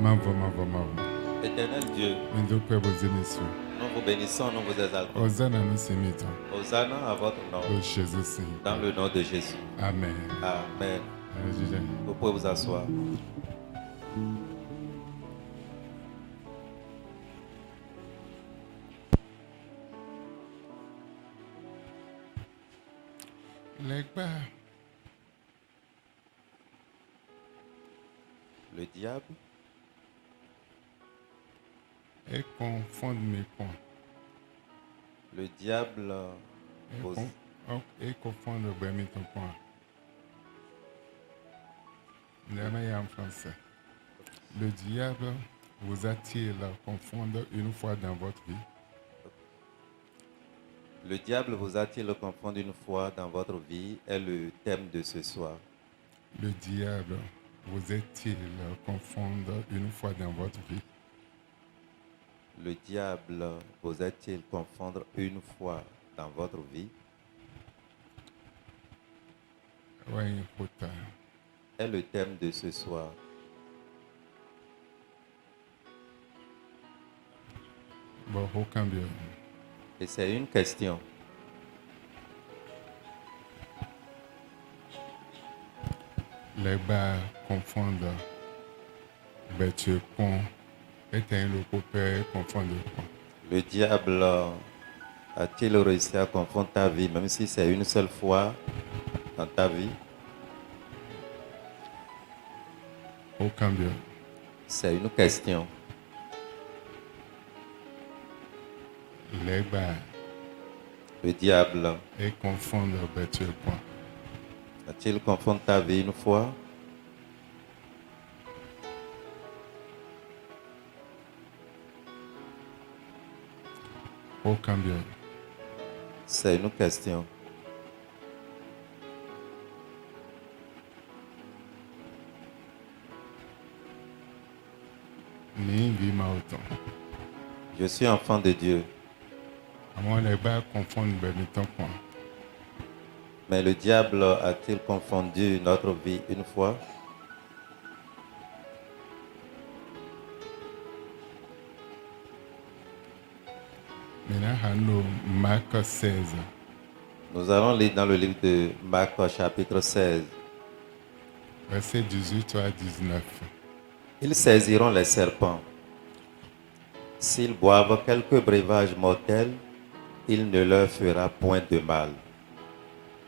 Mavo. Éternel Dieu, Mendokwe bozemisu. nous vous bénissons, nous vous exaltons. Hosanna nous simita. Hosanna à votre nom, Au Jésus Saint. dans le nom de Jésus. Amen. Amen. Jésus. Vous pouvez vous asseoir. Legba. Le diable Et confondre mes points. Le diable pose. Et confondre mes points. En français. Le diable vous attire à confondre une fois dans votre vie. Le diable vous a-t-il le confondre une fois dans votre vie est le thème de ce soir. Le diable vous est-il confondre une fois dans votre vie? Le diable vous a-t-il confondre une fois dans votre vie Oui, est le thème de ce soir. Bon, aucun bien. Et c'est une question. Les bas confondent bêteux pont et le copain confondre pont. Le diable a-t-il réussi à confondre ta vie, même si c'est une seule fois dans ta vie? Aucun bien. C'est une question. Les bas Le diable et confondre bêteux pont. a-t-il confondu ta vie une fois? Aucun bien. C'est une question. Ni vie ma autant. Je suis enfant de Dieu. À moi, les bas confondent bêteux pont. Mais le diable a-t-il confondu notre vie une fois? Maintenant, Marc 16. Nous allons lire dans le livre de Marc chapitre 16. Verset 18 à 19. Ils saisiront les serpents. S'ils boivent quelques breuvages mortels, il ne leur fera point de mal.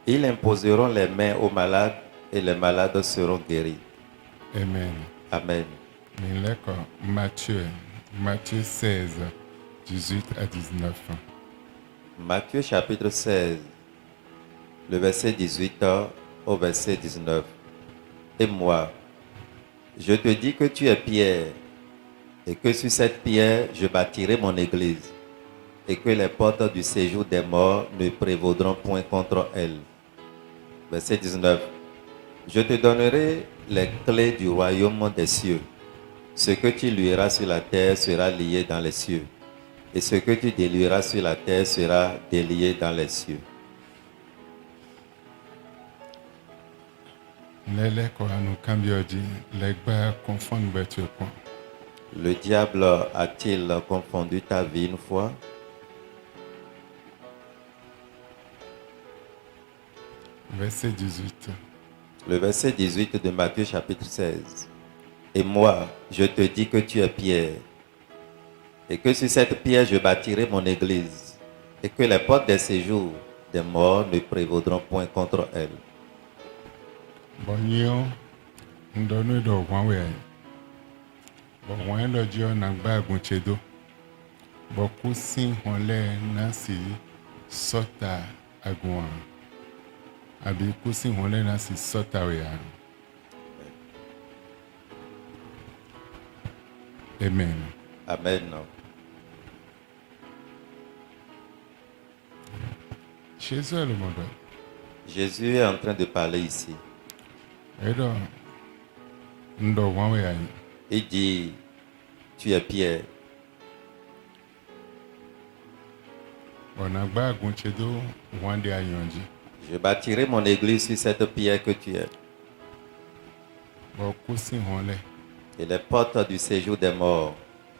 Ils imposeront les mains aux malades et les malades seront guéris. Amen. Amen. Matthieu 16, 18 à 19. Matthieu chapitre 16, le verset 18 au verset 19. Et moi, je te dis que tu es Pierre, et que sur cette pierre je bâtirai mon église, et que les portes du séjour des morts ne prévaudront point contre elle. Verset 19. Je te donnerai les clés du royaume des cieux. Ce que tu lieras sur la terre sera lié dans les cieux, et ce que tu délieras sur la terre sera délié dans les cieux. Le diable a-t-il confondu ta vie une fois? Verset 18. Le verset 18 de Matthieu chapitre 16. Et moi, je te dis que tu es Pierre, et que sur cette pierre je bâtirai mon église, et que les portes des séjours des morts ne prévaudront point contre elle. Bonio, ndonu do wanwe. Bon wan do jo na gba gunchedo. Boku sin honle nasi sota agwan. Abi kusin honle nasi sota wea. Amen. Amen. Jésus est le monde. Jésus est en train de parler ici. Il dit, tu es Pierre. Je bâtirai mon église sur cette pierre que tu es. Et les portes du séjour des morts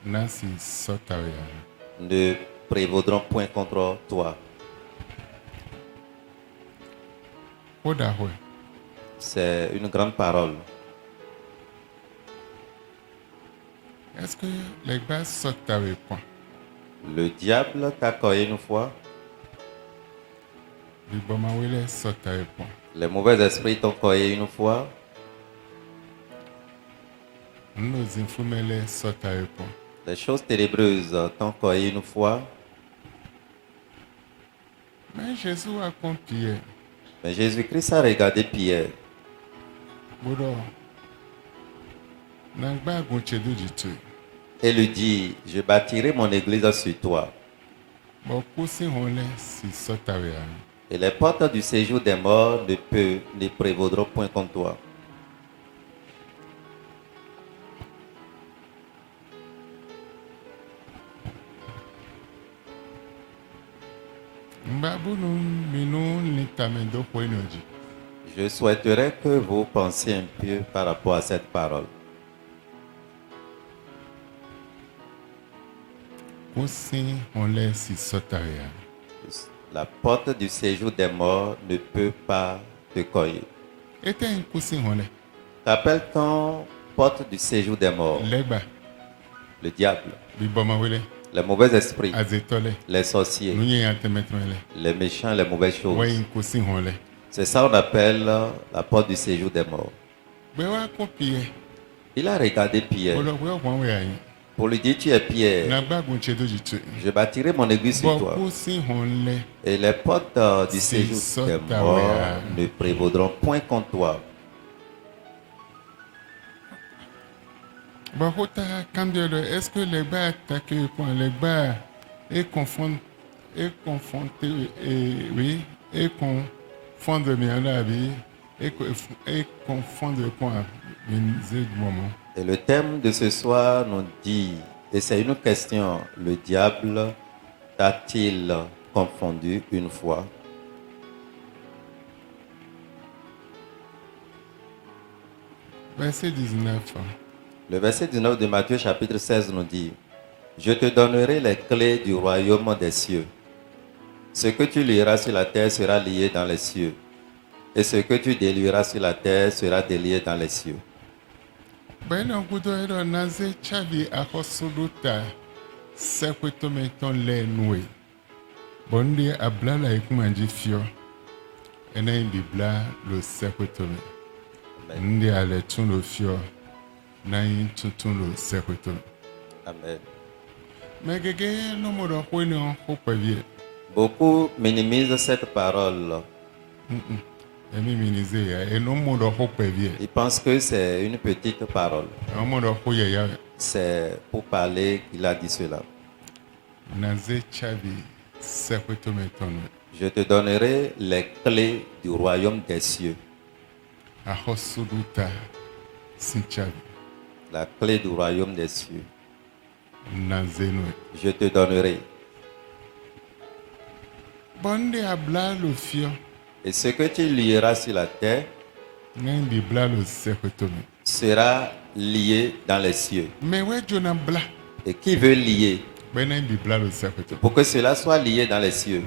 nasi sɔtawe ya. ne prévaudront point contre toi. Koda hɔe. C'est une grande parole. Est-ce que les gars sɔtawe point? Le diable t'a coillé une fois. Bibɔmawele sɔtawe point. Les mauvais esprits t'ont coillé une fois. Nnozinfumele sɔtawe point. Les choses ténébreuses t'ont coillé une fois. Mais Jésus a compris. Mais Jésus-Christ a regardé Pierre. Bodo. Nangba gunchedu jitu. Et lui dit, je bâtirai mon église sur toi. Bokusi honle si sɔtawe ya. Et les portes du séjour des morts ne prévaudront point contre toi. Mbabunu minu nitamedo poinoji. Je souhaiterais que vous pensiez un peu par rapport à cette parole. Kusi honle si sɔtawe ya. La porte du séjour des morts ne peut pas te coller. Ete kusi honle. Qu'appelle-t-on porte du séjour des morts? Legba. Le diable, Bibɔmawele. les mauvais esprits, Azetɔle. les sorciers, Nunye ya temetmele. les méchants, les mauvaises choses. Wayin kusi honle. C'est ça qu'on appelle la porte du séjour des morts. Bewa kopie. Il a regardé Pierre Bodo we wanwe ayin. pour lui dire, tu es Pierre, Nangba gunchedu jitu. je bâtirai mon église sur toi. Bokusi honle. Et les portes du C'est séjour ça, des ta morts ouais. ne prévaudront point contre toi. Bahota Cambiolo, est-ce que les bas attaqués point les bas et confondent et oui et confondent bien la vie et confondent point du moment. Et le thème de ce soir nous dit, et c'est une question, le diable t'a-t-il confondu une fois? Verset 19. Le verset 19 de Matthieu chapitre 16 nous dit, je te donnerai les clés du royaume des cieux. Ce que tu lieras sur la terre sera lié dans les cieux, et ce que tu délieras sur la terre sera délié dans les cieux. Ben ngudo ero naze chavi akosuluta sekweto le nwe. Bondi ablala ikumanji fio. Ena bibla lo sekweto me. Ndi ale tun lo fio. Na yin tuntun lo sekweto. Amen. Mais gege no mo do ko ni on ko pavie. Beaucoup minimisent cette parole. Emi minize ya e no mo do ko pavie. Ils pensent que c'est une petite parole. O mo do ko ya C'est pour parler qu'il a dit cela. naze chavi sekweto me tono. Je te donnerai les clés du royaume des cieux. Akosuluta sin chavi La clé du royaume des cieux. naze no. Je te donnerai. Bondi abla lo fio. Et ce que tu lieras sur la terre Na bibla lo sekweto me. sera lié dans les cieux. Mais ouais Jonah bla. Et qui veut lier? Ben na bibla lo sekweto. Pour que cela soit lié dans les cieux.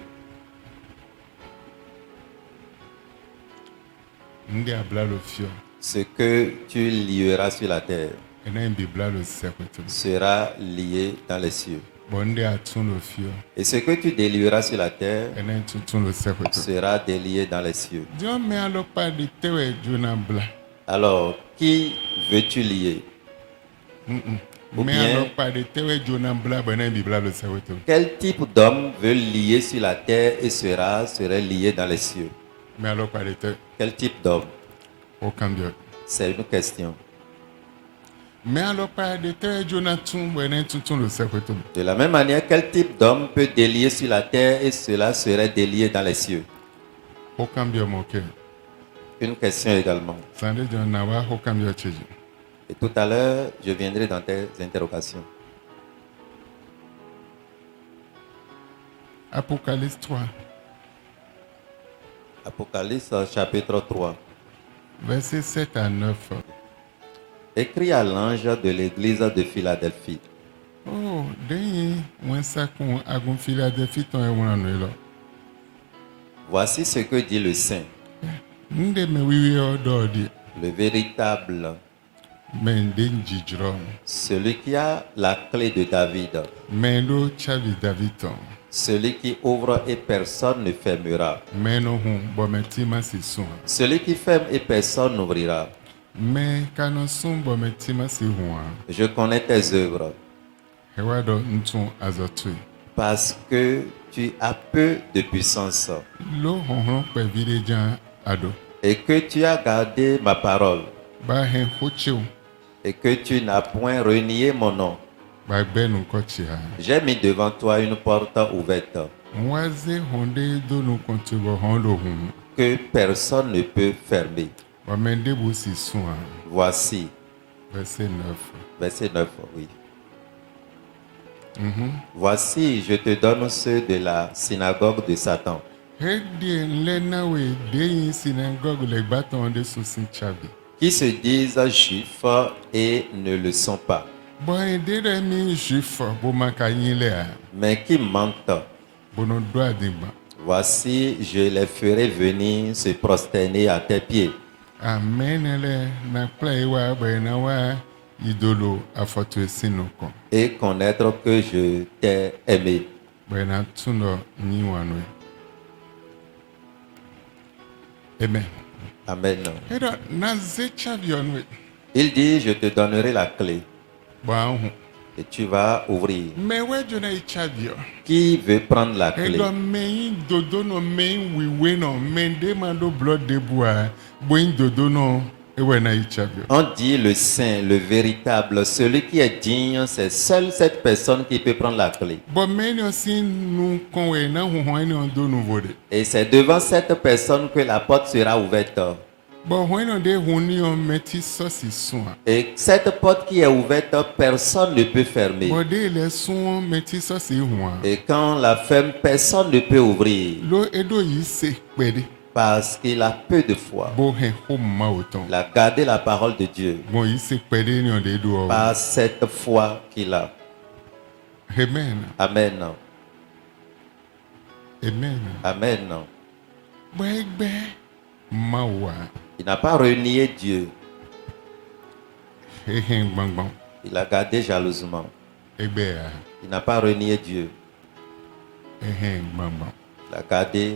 Ndi abla lo fio. Ce que tu lieras sur la terre Na bibla lo sekweto. sera lié dans les cieux. Bondi atun lo fio. Et ce que tu délieras sur la terre Na tuntun lo sekweto. sera délié dans les cieux. Dieu me alo pa de tewe Jonah bla. Alors, qui veux-tu lier? Ou Me bien- alo pa de tewe Jonah bla ben na bibla lo sekweto. Quel type d'homme veut lier sur la terre et serait lié dans les cieux? Me alo pa de te Quel type d'homme? o cambio. C'est une question. Me alo pa de tewe Jonah tun ben na tuntun lo sekweto. De la même manière, quel type d'homme peut délier sur la terre et cela serait délié dans les cieux? O cambio mo ke. Une question également. Sande Jonah wa o cambio cheji. Et tout à l'heure, je viendrai dans tes interrogations. Apocalypse 3, Apocalypse chapitre 3, versets 7 à 9. Écrit à l'ange de l'église de Philadelphie. Oh, denyi wensakun agun Philadelphie ton ewan no lo. Voici ce que dit le Saint, Nde me wiwi odo di. le véritable, Men den jijro. celui qui a la clé de David, Men do chavi Davidon. celui qui ouvre et personne ne fermera, Men no hun bo me tima si sun. celui qui ferme et personne n'ouvrira. Men kanon sun bo me tima si hun. Je connais tes œuvres, Hewa do ntun azotui. parce que tu as peu de puissance Lo honhon pe vide jan ado. et que tu as gardé ma parole Ba hen hochiu. et que tu n'as point renié mon nom. Ba benu kochi ha. J'ai mis devant toi une porte ouverte Mwaze honde do nu kontubo hondo hun. que personne ne peut fermer. Ba men de bu si sun. Voici, Verset 9. verset 9, oui. Voici, je te donne ceux de la synagogue de Satan, Hedi nlenawe deyin synagogue le baton de sosin chavi. qui se disent juifs et ne le sont pas, Bon dere mi juif bo makayin le a. mais qui mentent. Bono do adimba. Voici, je les ferai venir se prosterner à tes pieds. Amen le na play wa ba na wa idolo afoto esino ko. Et connaître que je t'ai aimé. Ba na tuno ni wanu. Amen. Amen. Heda na ze chavi onwe. Il dit, je te donnerai la clé Ba hu. et tu vas ouvrir. Me we jona I chavi. Qui veut prendre la clé? Edo meyin dodo no meyin wiwe no mende mando blood de bois. Boyin dodo no ewe na I chavi. On dit le saint, le véritable, celui qui est digne, c'est seule cette personne qui peut prendre la clé. Bon men yo sin nou konwe na huhwan ni on do nou vode. Et c'est devant cette personne que la porte sera ouverte. Bon hwen on de huni on meti sosi soin. Et cette porte qui est ouverte, personne ne peut fermer. Bon de le soin meti sosi huan. Et quand la ferme, personne ne peut ouvrir Lo edo yi se kpede. parce qu'il a peu de foi. Bo hen hom ma oton. Il a gardé la parole de Dieu Bon yi se kpede ni on de do o. par cette foi qu'il a. Amen. Amen. Amen. Amen. Bo egbe ma wa. Il n'a pas renié Dieu. He hen gbangban. Il a gardé jalousement. Egbe a. Il n'a pas renié Dieu. He hen gbangban. Il a gardé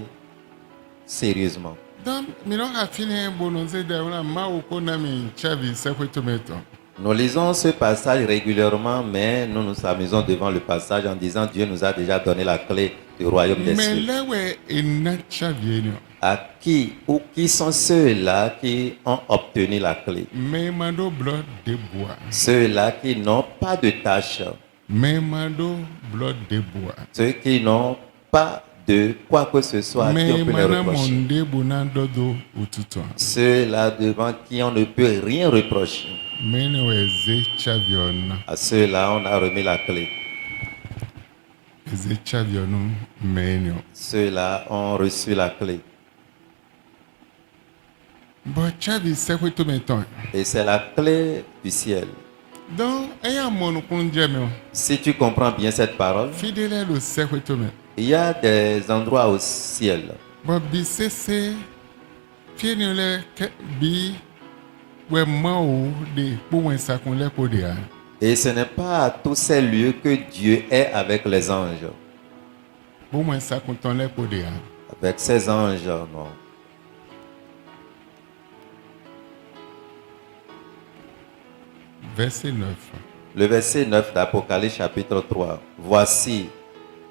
sérieusement. Donc, mi non ha fini bonoze da una ma o ko na mi chavi se kweto meto. Nous lisons ce passage régulièrement, mais nous nous amusons devant le passage en disant Dieu nous a déjà donné la clé du royaume des Mais cieux. là ouais ena chavi ni. À qui ou qui sont ceux-là qui ont obtenu la clé? Mais mando blood de bois. Ceux-là qui n'ont pas de tâche, Mais mando blood de bois. ceux qui n'ont pas de quoi que ce soit qui Mais on peut les mana reprocher. monde bonando do ututo. Ceux-là devant qui on ne peut rien reprocher. Mais ne we ze chavion. À ceux-là, on a remis la clé. Ze chavion menio. Ceux-là ont reçu la clé. Bon chavi se kweto meton. Et c'est la clé du ciel. Donc eya mono kun jeme. Si tu comprends bien cette parole, Fidèle le se kweto me. il y a des endroits au ciel. Bon bi se fieni le ke bi we ma o de po wen sakun le ko de a. Et ce n'est pas à tous ces lieux que Dieu est avec les anges. Po wen sakun ton le ko de a. Avec ces anges, non. Verset 9. Le verset 9 d'Apocalypse chapitre 3. Voici,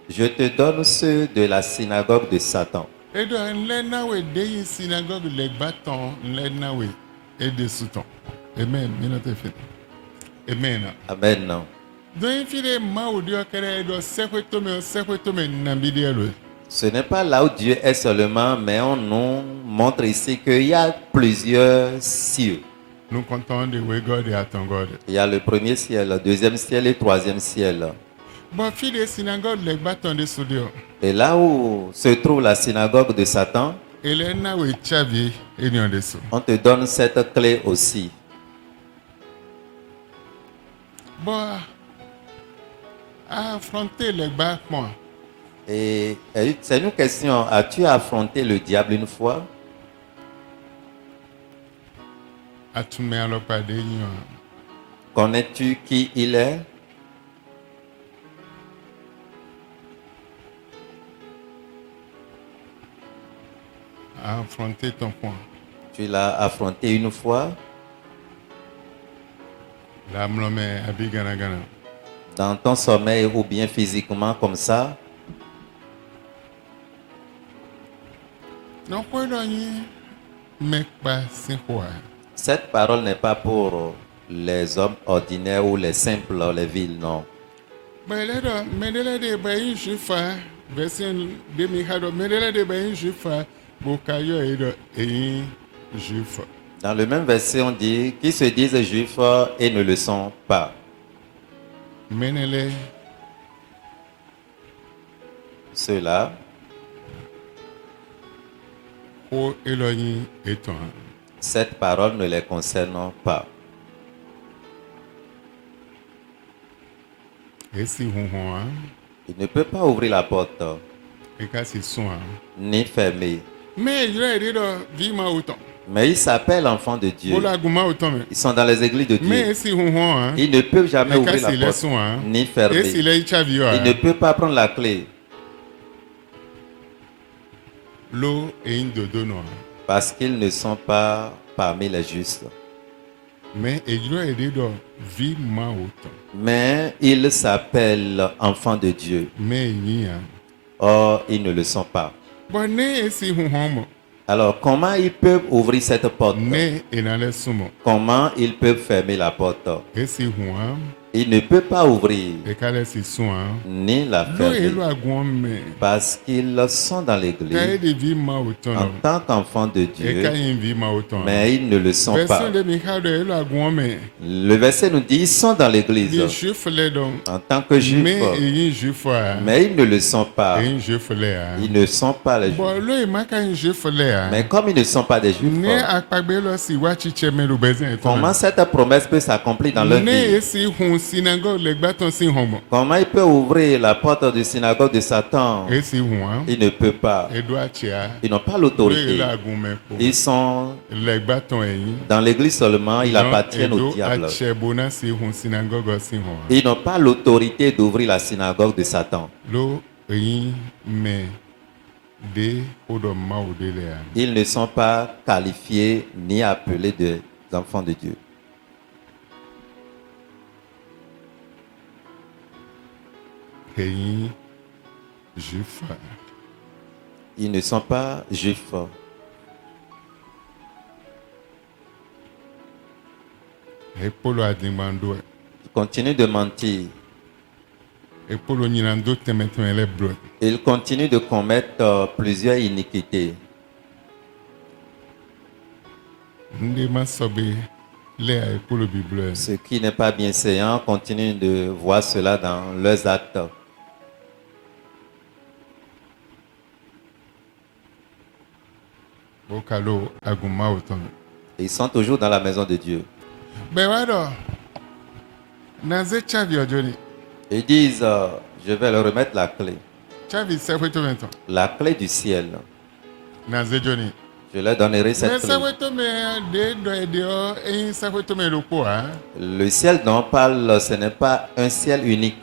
je te donne ceux de la synagogue de Satan, Edo nlenawe deyin synagogue le baton nlenawe ede souton. Amen. Minote fit. Amen. Amen. Don fide ma o dio kere edo sekweto me nambidi elo. Ce n'est pas là où Dieu est seulement, mais on nous montre ici qu'il y a plusieurs cieux. Nous comptons de we God et attend God. Il y a le premier ciel, le deuxième ciel et le troisième ciel. Bon fide synagogue le baton de soudio. Et là où se trouve la synagogue de Satan, Ele nawe chavi enyon de sou. on te donne cette clé aussi. Bon, affronter les bas points. Et c'est une question. As-tu affronté le diable une fois? À tout le monde pas de Connais-tu qui il est? affronter ton point. Tu l'as affronté une fois La mlome abigana gana. dans ton sommeil ou bien physiquement comme ça? Non, quoi d'onni, mais pas c'est quoi. Cette parole n'est pas pour les hommes ordinaires ou les simples, les villes, non. Mais là, de bain jufa, version de Mikado, mais là de bain jufa, Bokayo et jufa. Dans le même verset, on dit qu'ils se disent juifs et ne le sont pas. Menele, Ceux-là, ko Elohim et toi. cette parole ne les concerne pas. Et si on Il ne peut pas ouvrir la porte, et qu'à si soin. ni fermer. Mais il a dit de vivre autant. Mais ils s'appellent enfants de Dieu. Pour la gouma autant. Ils sont dans les églises de Dieu. Mais si on Ils ne peuvent jamais mais ouvrir qu'à la si porte, les ni et fermer. si les chavio, Ils ne peuvent pas prendre la clé l'eau et une dodo noir. parce qu'ils ne sont pas parmi les justes. Mais il a dit de vivre autant. Mais ils s'appellent enfants de Dieu. Mais il y a. Or, ils ne le sont pas. Bon, ne si on Alors, comment ils peuvent ouvrir cette porte? ne et dans les sumo. Comment ils peuvent fermer la porte? Et si on Ils ne peuvent pas ouvrir et qu'à les si soin. ni la L'eau et fermer l'eau à gomme. parce qu'ils sont dans Quand l'église il vit en autant. tant qu'enfants de Et quand Dieu, il vit autant. mais ils ne le sont Version pas. de Mikado et l'eau à gomme. Le verset nous dit ils sont dans Les l'église juifs les donc. en tant que Mais juifs, il juif mais ils ne le sont pas. et un juif les. Ils ne sont pas les Bon, juifs. l'eau et ma quand juif les. Mais comme ils ne sont pas des juifs, Ne akpagbelo si wachiche melu bezin comment cette promesse peut s'accomplir dans leur ne vie? esi hun synagogue le gbaton si homo Comment il peut ouvrir la porte du synagogue de Satan? esi hun Il ne peut pas. edo achia Ils n'ont pas le l'autorité. la gume po Ils sont le gbaton eyin dans l'église seulement, ils appartiennent au edo diable. ache bona si hun synagogue si hun Ils n'ont pas l'autorité d'ouvrir la synagogue de Satan. lo eyin me de odo ma de le a Ils ne sont pas qualifiés ni appelés des enfants de Dieu. eyin juif Ils ne sont pas juifs. epolo adimbando Ils continuent de mentir. epolo nyinando temeteme le blo Ils continuent de commettre plusieurs iniquités. Nde masobe le a epolo bible Ce qui n'est pas bien séant continue de voir cela dans leurs actes. bokalo aguma autant Ils sont toujours dans la maison de Dieu. bewado naze chavi ojoni Ils disent, je vais leur remettre la clé. chavi sekweto mento La clé du ciel. naze joni Je leur donnerai me cette clé. sekweto me de do edio eyin sekweto me loko a Le ciel dont on parle, ce n'est pas un ciel unique.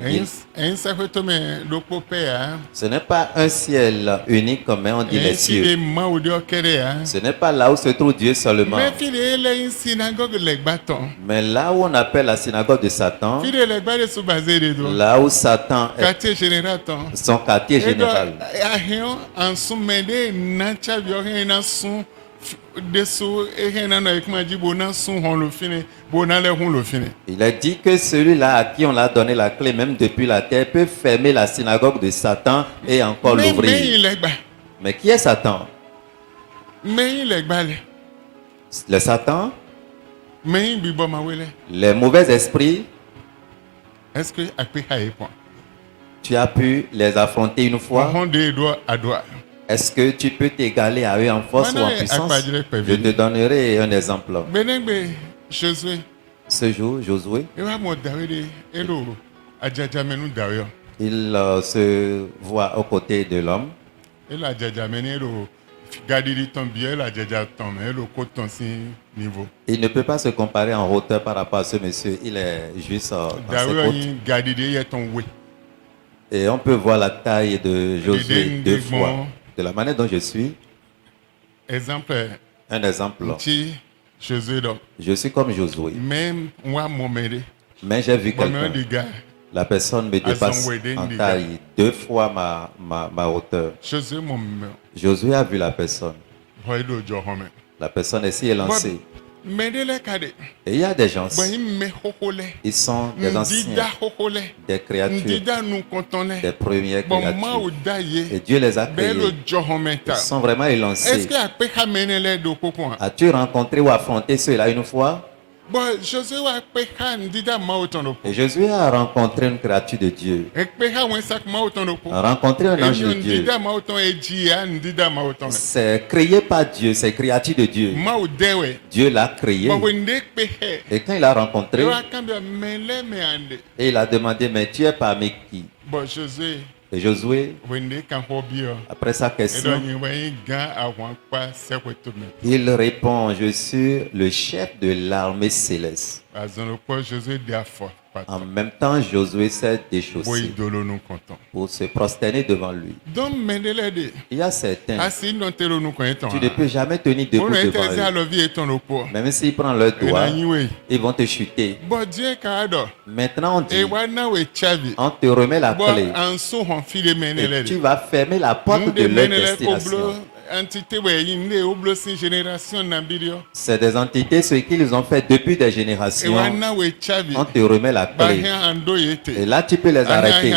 eyin sekweto me loko pe a Ce n'est pas un ciel unique, mais on dit les eyin fide cieux. ma odi okere a Ce n'est pas là où se trouve Dieu seulement. me fide ele eyin synagogue le gbaton Mais là où on appelle la synagogue de Satan, fide le gbade su baze de do là où Satan est quartier général ton son quartier edo général. ahion ansun mede na chavi ohen na sun deso ehen na no ekuma ji bo na sun hon lo fine bo na le hun lo fine Il a dit que celui-là à qui on l'a donné la clé, même depuis la terre, peut fermer la synagogue de Satan et encore mais l'ouvrir. le gba Mais qui est Satan? mais le gba le Le Satan, mais bi bo ma wele les mauvais esprits, est-ce que ape ha e point tu as pu les affronter une fois. hon de do adwa Est-ce que tu peux t'égaler à eux en force ou en puissance? Je te donnerai un exemple. benegbe Josué Ce jour, Josué, e wa mo dawe de elo ajajamenu dawe il se voit aux côtés de l'homme. elo ajajamenu elo gadiri ton bi elo ajaja ton me elo ko ton si niveau Il ne peut pas se comparer en hauteur par rapport à ce monsieur. Il est juste dans ses dawe côtes. yin gadiri ye ton we Et on peut voir la taille de Josué Dede deux Ndegbo. fois. De la manière dont je suis, exemple un exemple. ti Josué do Je suis comme Josué. même moi momede Mais j'ai vu bon me quelqu'un. di ga La personne me dépasse en taille, deux fois ma hauteur. Josué mo Josué a vu la personne. boy do jo home La personne s'y est lancée. medele kade Et il y a des gens, bon yin me hohole ils sont des ndida anciens, hohole des créatures, ndida nu kontone des premières bon ma créatures. o da ye Et Dieu les a belo créés. jo home Ils ta sont vraiment est-ce élancés. que ape ha menele do koko As-tu rencontré ou affronté ceux-là une fois? bon Josué wa pe ha ndida ma o ton do Et Josué a rencontré une créature de Dieu. e pe ha wen sak ma o ton do A rencontré un ange de Enyo Dieu. ndida ma o ton e ji ya ndida ma o ton C'est créé par Dieu, c'est créature de Dieu. ma o dewe Dieu l'a créé. bon we ndek pe he Et quand il l'a rencontré, e wa kambia mele me ande et il a demandé, mais tu es parmi qui? bon Josué Et Josué, we ndek kan hobi o après sa e do question, yin we yin gan awon pa se ko to me il répond, je suis le chef de l'armée céleste. azon ko Josué dia fo En pat même temps, Josué s'est bo déchaussé idolo nu konton pour se prosterner devant lui. donc mendele de Il y a certains, asi non telo nu kon eton tu ne peux jamais tenir debout on était devant à eux. la vie eton no po Même s'ils prennent leurs e doigts, na yin we ils vont te chuter. bon Dieu ka do Maintenant, on e dit, wa na we chavi on te remet la bon clé en so hon file menele et tu de vas fermer la nous porte de de leur menele oblo destination. entité we yin de oblo sin génération na bidio C'est des entités, ce qu'ils ont fait depuis des e wa générations. na we chavi On te remet la ba clé. he ando yete Et là, tu peux les arrêter.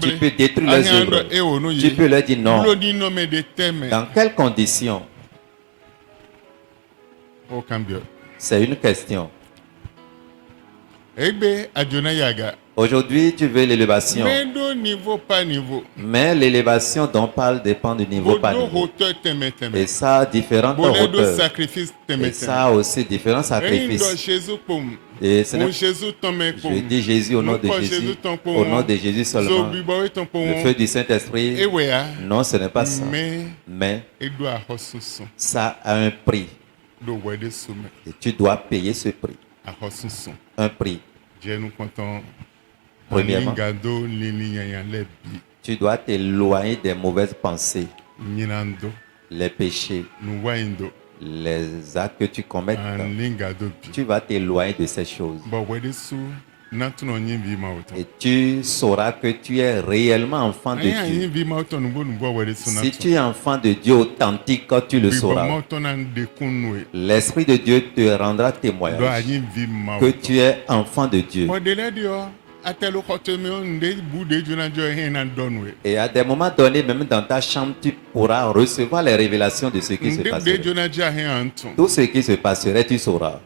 Tu peux détruire leurs œuvres. Tu peux leur dire non. Dans quelles conditions? o cambio C'est une question. egbe ajona yaga Aujourd'hui, tu veux l'élévation. mendo niveau par niveau Mais l'élévation dont on parle dépend du niveau par bodo niveau. hauteur teme teme Et ça a différentes boledo hauteurs. sacrifice teme Et ça a aussi différents Indo sacrifices. Jésus pom Et ce mon n'est Jésus tome je pom dis Jésus au nom de Jésus. Au nom de Jésus seulement. zobi boy ton pom Le feu du Saint-Esprit. ewea Non, ce n'est pas ça. Mais edo ahosusun ça a un prix. do wede sume Et tu dois payer ce prix. ahosusun Un prix. je nous content Premièrement, gado lili yanyan lebi tu dois t'éloigner des mauvaises pensées, nyinando les péchés, nu waindo les actes que tu commets. lingado bi Tu vas t'éloigner de ces choses. bo wede su natuno nyin vi mauto Et tu sauras que tu es réellement enfant de aya Dieu. yin vi mauto nu bo wede su Si natuno tu es enfant de Dieu authentique, tu le bi bo sauras. mauto nan de kunwe L'Esprit de Dieu te rendra do témoignage ayin vi que mauto tu es enfant de Dieu. mo dele dio atelo khoteme on de bude juna jo hen nan donwe Et à des moments donnés, même dans ta chambre, tu pourras recevoir les révélations de ce qui se de passerait. juna ja hen anton Tout ce qui se passerait, tu sauras.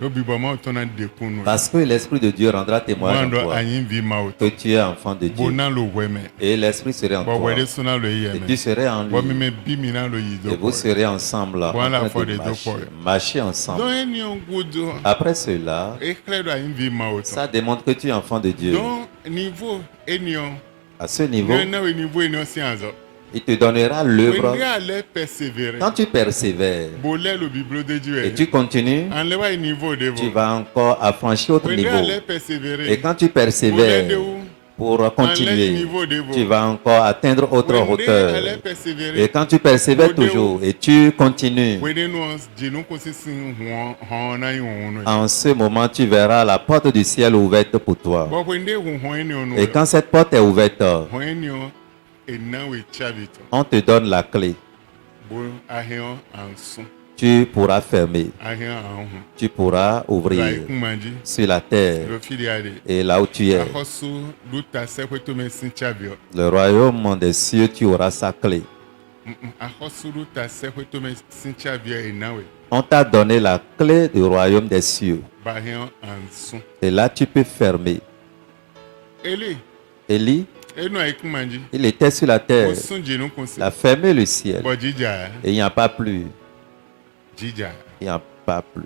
do bi bo mauto nan de kunwe Parce que l'Esprit de Dieu rendra témoignage en do toi ayin vi mauto que tu es enfant de Dieu. bona lo weme Et l'Esprit serait en bo toi. wede su na lo Et yeme tu serais en bo lui. me bi mi na lo yido Et vous serez ensemble là, en Voilà, train for de the marcher. dopo. Marcher ensemble. don eni on gudo Après cela, ekle do ayin vi mauto ça démontre que tu es enfant de Dieu. don niveau eni on À ce niveau, na we niveau eni on si anzo il te donnera l'œuvre. wende ale persévérer Quand tu persévères bolé le bible de Dieu et tu continues, enleva niveau de tu vous vas encore affranchir autre wende niveau. ale persévérer Et quand tu persévères pour continuer, tu vas encore atteindre autre wende ale hauteur. Et persévérer quand tu persévères toujours et tu continues, wende no jenu konsisin hon na yun en ce moment, tu verras la porte du ciel ouverte pour toi. bo wende hon eni on Et quand cette porte est ouverte, hon eni on ena we chavito on te donne la clé. bo ahion ansu Tu pourras fermer, ahion anhu tu pourras ra ouvrir ikumanji sur la terre do filiade et là où tu es. ahosu luta sekweto me sin chavio Le royaume des cieux, tu auras sa clé. ahosu luta sekweto me sin chavio enawe On t'a donné la clé du royaume des cieux. ba ahion ansu Et là, tu peux fermer. ele Élie, enu ikumanji il était sur la terre. o sun jenu konsi Il a fermé le ciel. bo jija Et il n'y a pas plu. jija Il n'y a pas plu.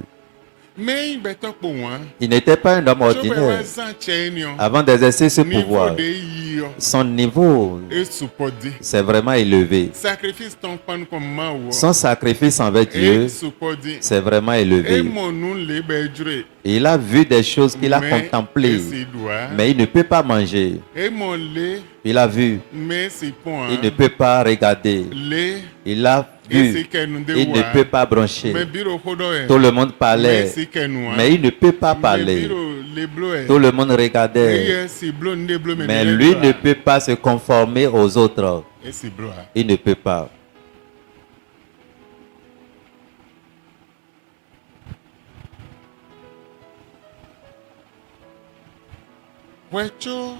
Mais beto po wan. Il n'était pas un homme Jobe ordinaire. wazan chenyo. Avant d'exercer ce Niveau pouvoir, de iyo. son niveau E supodi. s'est vraiment élevé. Sacrifice ton pan comme ma wo. Son sacrifice envers E Dieu supodi. s'est vraiment E élevé. mon nou le bedre. Et il a vu des choses qu'il a Mais contemplées, si doit. mais il ne peut pas manger. E mon le. Il a vu, Mais si pon. il ne peut pas regarder. Le. Il a E si vu, kenu de il ne wa. peut pas broncher. Mais biro kodo e. Tout le monde Mais parlait, si kenu wa. mais il ne peut pas Mais parler. biro le blo e. Tout le monde regardait, E si blo nde blo me mais ne lui blo ne a. peut pas se conformer aux autres. E si blo a. Il ne peut pas. Wecho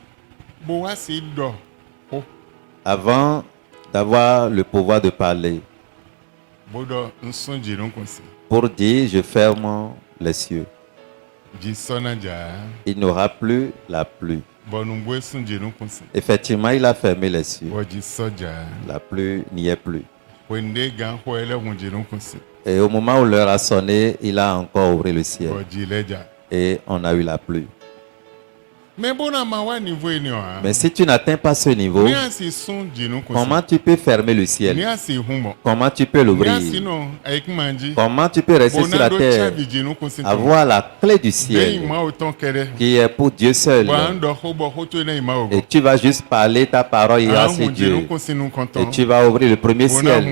bo wa si do. O. Avant d'avoir le pouvoir de parler, Bodo nson jiron konsi. pour dire je ferme les cieux, Ji sona ja. il n'aura plus la pluie. Bon nous bois son jiron konsi. Effectivement, il a fermé les cieux. Bo ji soja. La pluie n'y est plus. Wende gan ho ele won jiron konsi. Et au moment où l'heure a sonné, il a encore ouvert le ciel. Bo ji leja. Et on a eu la pluie. Mais bon na ma wa niveau eni o. Mais si tu n'atteins pas ce niveau, Ni asi son jiron konsi. comment tu peux fermer le Ni ciel? asi humbo. Comment tu peux Ni l'ouvrir? asi no ayik manji. Comment tu peux rester sur la Bonado terre, chavi jiron konsi. avoir la clé du Dey ciel ma oton kere. qui est pour Dieu seul? Bo ando ho hoto na ima ogo. Et tu vas juste parler ta parole et Ah, c'est mon jiron Dieu. konsi nou Et konton. tu vas ouvrir le premier ciel,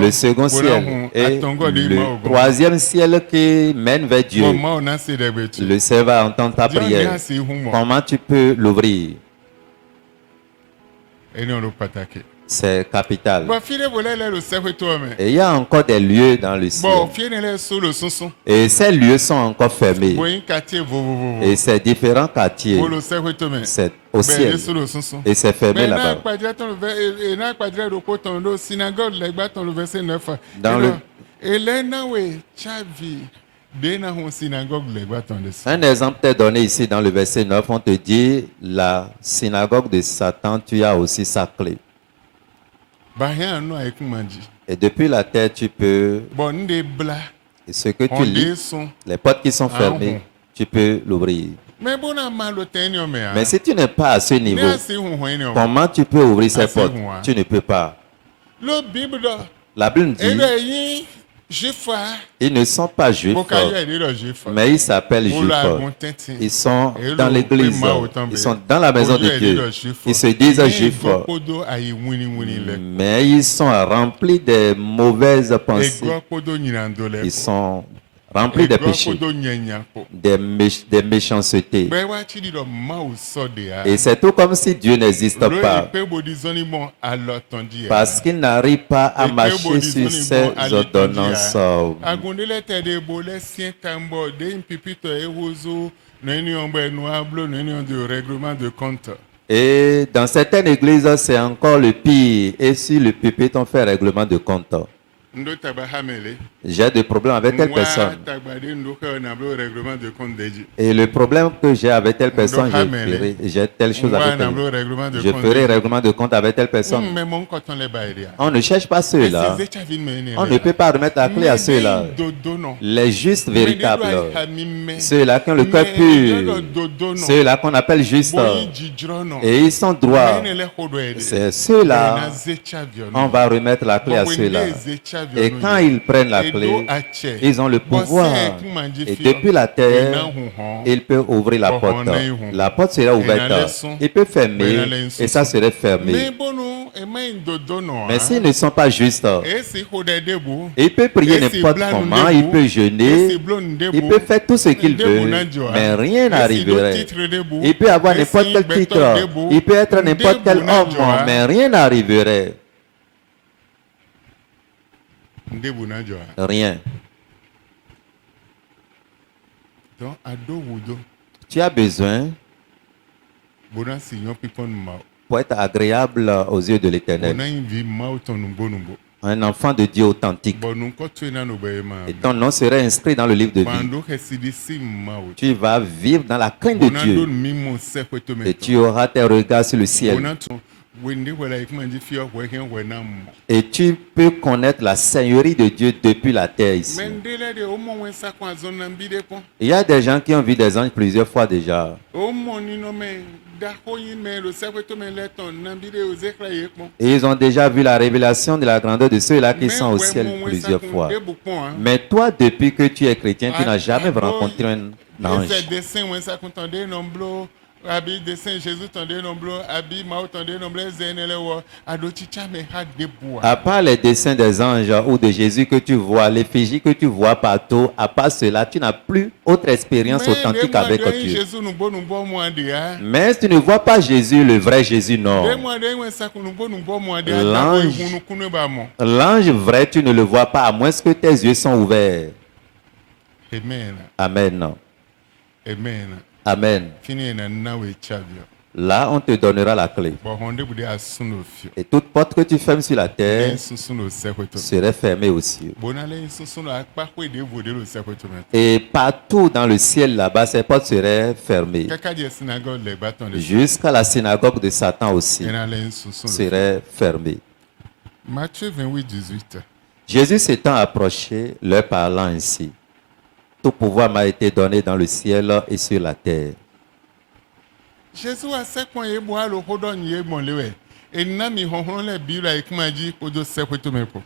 le second ciel et le troisième ciel qui mène vers Dieu. Bon ma o na se de betu. Le ciel va entendre ta John ni prière. asi humbo. Comment tu peux l'ouvrir? Eni on lo pataki. C'est capital. Bon file bo le lo se to me. Et il y a encore des lieux dans le Bon ciel. file le so lo sunsun. Et ces lieux sont encore fermés. Bo yin quartier vo. Et ces différents quartiers, Bo lo se to me. c'est au Ben ciel. le so lo sunsun. Et c'est fermé Ben na là-bas. padre ton le na padre do ko ton lo synagogue le gba ton le verset 9. Dans le- Elena we chavi de na hon synagogue le gba ton le. Un exemple t'est donné ici dans le verset 9. On te dit, la synagogue de Satan, tu as aussi sa clé. Ba yan no ayik manji. Et depuis la terre, tu peux, Bon nde bla. et ce que tu On lis, de son. les portes qui sont Ah, fermées, bon. tu peux l'ouvrir. Mais bon na ma lo tenio me. Mais si tu n'es pas à ce ni niveau, asi hun ho eni o. comment tu peux ouvrir ces Ah, c'est portes? bon, hein. Tu ne peux pas. Lo bible do. La Bible dit, Ebe yin jifa. ils ne sont pas juifs, Bo ka yo ede lo jifa. mais ils s'appellent Bo la juifs. gon tentin. Ils sont Et dans le l'église, prima autant ils sont dans la maison de Dieu. Ils se disent juifs, Podo ayi wini le. mais ils sont remplis de mauvaises pensées. Ego podo nyinando le. Ils sont remplis de Ego péchés, podo nyanya po. des méchancetés. Be wa chi di do ma o so de a. Et c'est tout comme si Dieu n'existe Lo pas, ipe bo di zoni bon alotondi. parce qu'il n'arrive pas à Et que marcher Bodhi sur Zoni ces bon à ordonnances. Agundele te de bo le sien tambo de impipito e wozo no eni on be no ablo no eni on de règlement de compte. Et dans certaines églises, c'est encore le pire. Et sur le pupitre, on fait règlement de compte. Ndo taba hamele. J'ai des problèmes avec telle Mwa personne. tagbade ndo ka na ablo règlement de compte deji. Et le problème que j'ai avec telle personne, Hamele. j'ai telle chose Mwa avec na ablo elle. règlement de Je compte. ferai règlement de compte avec telle personne. Mais mon coton le baïria. On ne cherche pas ceux-là. On ne peut pas remettre la clé à ceux-là. Les justes véritables. Ceux-là qui ont le cœur pur. Ceux-là qu'on appelle justes. Et ils sont droits. C'est ceux-là. On va remettre la clé à ceux-là. Et quand ils prennent la clé, ils ont le pouvoir. Et depuis la terre, ils peuvent ouvrir la porte. La porte sera ouverte. Ils peuvent fermer et ça serait fermé. Mais s'ils ne sont pas justes, il peut prier n'importe comment, il peut jeûner, il peut faire tout ce qu'il veut, mais rien n'arriverait. Il peut avoir n'importe quel titre, il peut être n'importe quel homme, mais rien n'arriverait. Rien. Tu as besoin, pour être agréable aux yeux de l'Éternel, un enfant de Dieu authentique. Et ton nom serait inscrit dans le livre de vie. Tu vas vivre dans la crainte de Dieu. Et tu auras tes regards sur le ciel. wende wala ikuma di fio weke wena mo. Et tu peux connaître la Seigneurie de Dieu depuis la terre ici. Mendele de omo wensa kwa zona mbide kon. Il y a des gens qui ont vu des anges plusieurs fois déjà. Omo ni no me da hoyi me lo sekweto me leton nambide ozekra yekon. Et ils ont déjà vu la révélation de la grandeur de ceux-là qui sont au ciel plusieurs fois. Mais toi, depuis que tu es chrétien, tu n'as jamais rencontré un ange. Abi dessin Jésus tendait nombro, abi Mao tendait nombro, zenelewo, adochicha me ha deboa. À part les dessins des anges ou de Jésus que tu vois, l'effigie que tu vois partout, à part cela, tu n'as plus autre expérience authentique avec Dieu. Mais tu ne vois pas Jésus, le vrai Jésus, non. L'ange vrai, tu ne le vois pas, à moins que tes yeux sont ouverts. Amen. Amen. Amen. Amen. Fini na nawe chavio. Là, on te donnera la clé. Bo honde bude asuno fio. Et toute porte que tu fermes sur la terre Ensusuno sekweto. serait fermée aux cieux. Bonale ensusuno akpa kwe de vode lo sekweto me. Et partout dans le ciel là-bas, ces portes seraient fermées. Kaka di synagogue le baton de. Jusqu'à la synagogue de Satan aussi Enale ensusuno. serait fermée. Matthieu 28:18. Jésus s'étant approché, leur parlant ainsi. Tout pouvoir m'a été donné dans le ciel et sur la terre. Jésus a sekon ebo alo hodon ye monlewe. Enna mi honhon le bira ikumaji kojo sekweto me ko.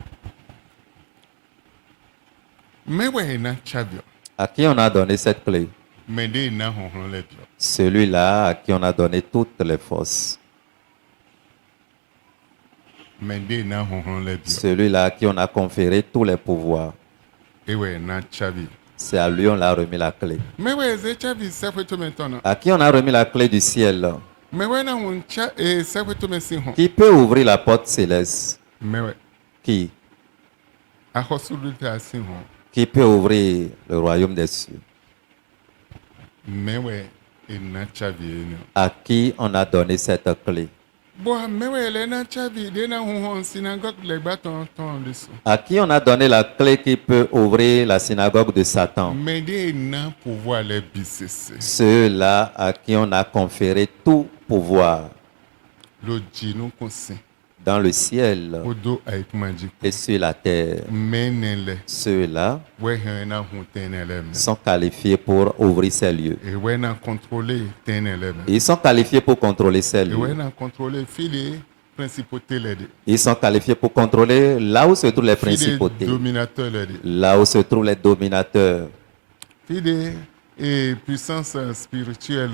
Mewe na chavio. À qui on a donné cette clé? Mende na honhon le bio. Celui-là à qui on a donné toutes les forces. Mende na honhon le bio. Celui-là à qui on a conféré tous les pouvoirs. Ewe na chavi. C'est à lui on a remis la clé. Mewe ze chavi sekweto me tono. À qui on a remis la clé du ciel? Mewe na uncha sekweto me sinho. Qui peut ouvrir la porte céleste? Mewe. Qui? Ahosuluta sinho. Qui peut ouvrir le royaume des cieux? Mewe na chavi eno. À qui on a donné cette clé? Bo mewe le na chavi de na honhon synagogue le baton ton leso. À qui on a donné la clé qui peut ouvrir la synagogue de Satan? Mende na pouvoir le bisese. Ceux-là à qui on a conféré tout pouvoir Lo jinu konsin. dans le ciel Odo aikumaji. et sur la terre. Menele. Ceux-là We na huntenele. sont qualifiés pour ouvrir ces lieux. E we na contrôler tenele. Ils sont qualifiés pour contrôler ces E we lieux. na contrôler fili principauté le de. Ils sont qualifiés pour contrôler là où se trouvent les Fili principautés, dominateur le de. là où se trouvent les dominateurs, Fili et puissance spirituelle,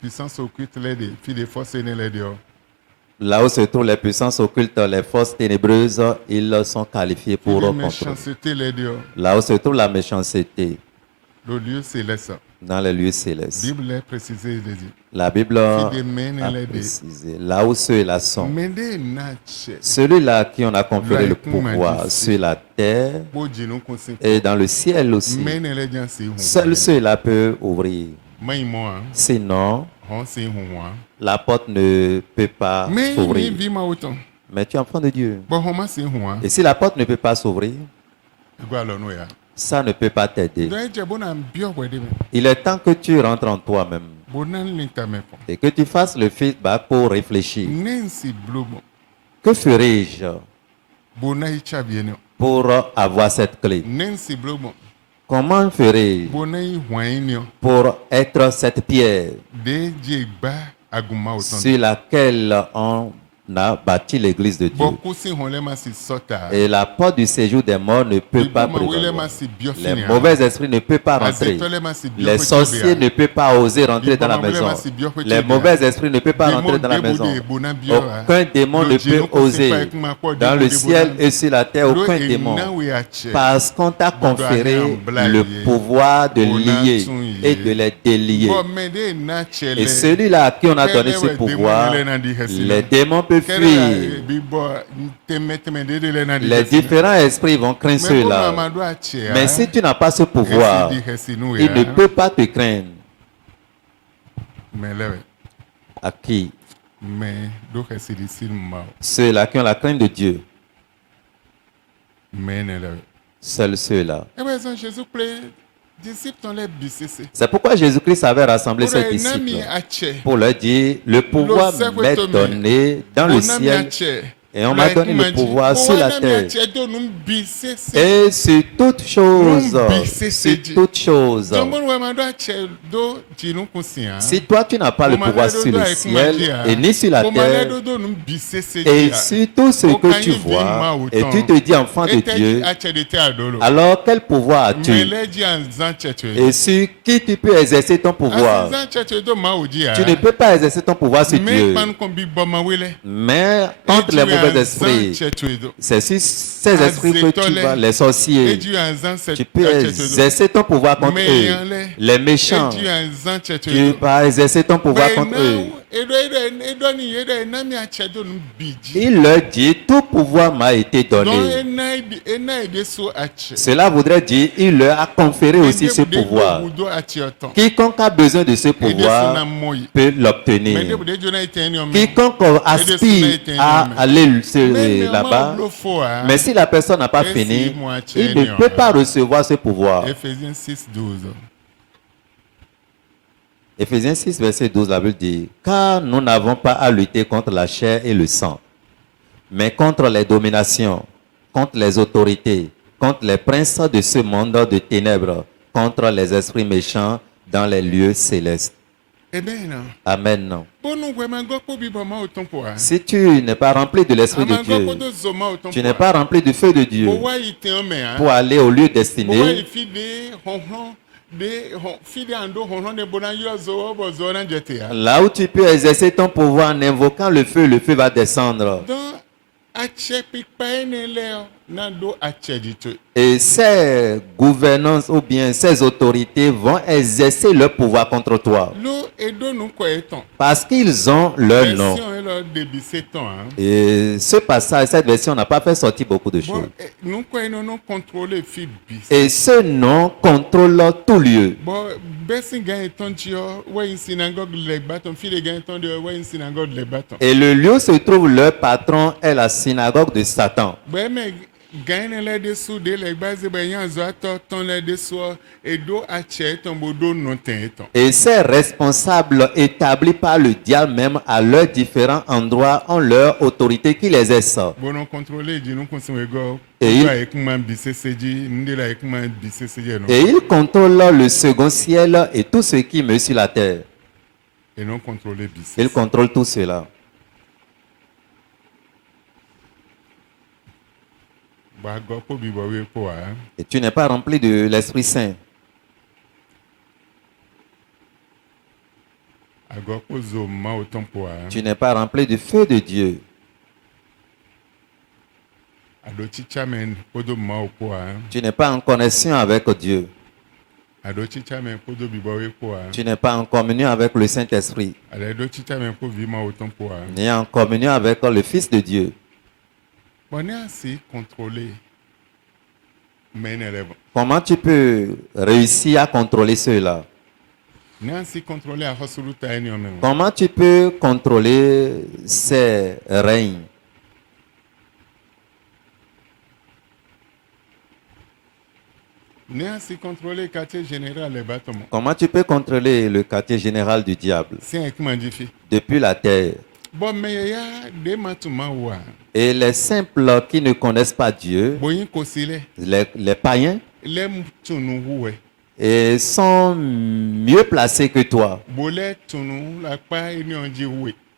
puissance occulte le de. Fili force ne le de. là où se trouvent les puissances occultes, les forces ténébreuses, ils sont qualifiés pour Fili contrôler. méchanceté le de. Là où se trouve la méchanceté, Le lieu céleste. dans les lieux célestes. Bible est précisé le dit. La Bible Fili a menele de. précisé, là où ceux-là sont. Mende na che. Celui-là à qui on a conféré le pouvoir sur la terre Bo jinu konsin. et dans le ciel aussi. Menele jan si hu. Seul ceux-là peuvent ouvrir. Mai mo an. Sinon, Hon si hu an. la porte ne peut pas Mais ni s'ouvrir. vi ma autant. Mais tu es enfant de Dieu. Bon, hon si hu an. Et si la porte ne peut pas s'ouvrir, Go alo no ya. ça ne peut pas t'aider. Donc je bon am bio we de me. Il est temps que tu rentres en toi-même Bonan linta me ko. et que tu fasses le feedback pour réfléchir. Nensi blobo. Que ferai-je Bonai chavieno. pour avoir cette clé? Nensi blobo. Comment ferai-je Bonai hwainio. pour être cette pierre De je ba aguma autant. sur laquelle on a bâti l'église de Dieu? Beaucoup si hon le ma si sota. Et la porte du séjour des morts ne peut pas Wile prévaloir. ma si bio Les fini. mauvais esprits ne peuvent pas rentrer. Les sorciers ne peuvent pas oser rentrer dans la maison. Les mauvais esprits ne peuvent pas rentrer dans la maison. Aucun démon ne peut oser. Dans le ciel et sur la terre, aucun démon. Parce qu'on t'a conféré le pouvoir de lier et de les délier. Et celui-là à qui on a donné ce pouvoir, les démons peuvent fuir. Les différents esprits vont craindre ceux-là. Mais si tu n'as pas ce pouvoir, il ne peut pas te craindre. À qui? Ceux-là qui ont la crainte de Dieu. Seuls ceux-là. disciples t'ont les BCC. C'est pourquoi Jésus-Christ avait rassemblé Pour ses un disciples ami à Tché. pour leur dire, le pouvoir m'est donné dans le ciel et on m'a donné le pouvoir sur la terre. Et sur toutes choses, si toi tu n'as pas le pouvoir sur le ciel et ni sur la terre, et sur tout ce que tu vois, et tu te dis enfant de Dieu, alors quel pouvoir as-tu? Et sur qui tu peux exercer ton pouvoir? Tu ne peux pas exercer ton pouvoir sur Dieu. Mais contre les mauvais esprits, c'est sur ces esprits que tu vas, les sorciers, tu peux exercer ton pouvoir contre eux. Les méchants, tu vas exercer ton pouvoir contre eux. Il leur dit, tout pouvoir m'a été donné. Cela voudrait dire, il leur a conféré aussi ce pouvoir. Quiconque a besoin de ce pouvoir peut l'obtenir. Quiconque aspire à aller là-bas, mais si la personne n'a pas fini, il ne peut pas recevoir ce pouvoir. Éphésiens 6, 12. Éphésiens 6, verset 12, la Bible dit, « Car nous n'avons pas à lutter contre la chair et le sang, mais contre les dominations, contre les autorités, contre les princes de ce monde de ténèbres, contre les esprits méchants dans les lieux célestes. » Amen. Si tu n'es pas rempli de l'Esprit de Dieu, tu n'es pas rempli du feu de Dieu pour aller au lieu destiné, là où tu peux exercer ton pouvoir en invoquant le feu va descendre. Et ces gouvernances ou bien ces autorités vont exercer leur pouvoir contre toi. Parce qu'ils ont leur nom. Et ce passage, cette version n'a pas fait sortir beaucoup de choses. Et ce nom contrôle tout lieu. Et le lieu où se trouve leur patron est la synagogue de Satan. Et ces responsables établis par le diable même à leurs différents endroits ont leur autorité qui les exerce. Et ils contrôlent le second ciel et tout ce qui meurt sur la terre. Ils contrôlent tout cela. Et tu n'es pas rempli de l'Esprit Saint. Tu n'es pas rempli du feu de Dieu. Tu n'es pas en connexion avec Dieu. Tu n'es pas en communion avec le Saint-Esprit. Ni en communion avec le Fils de Dieu. Comment tu peux réussir à contrôler cela? Comment tu peux contrôler ces règnes? Comment tu peux contrôler le quartier général du diable depuis la terre? Et les simples qui ne connaissent pas Dieu, les païens, et sont mieux placés que toi.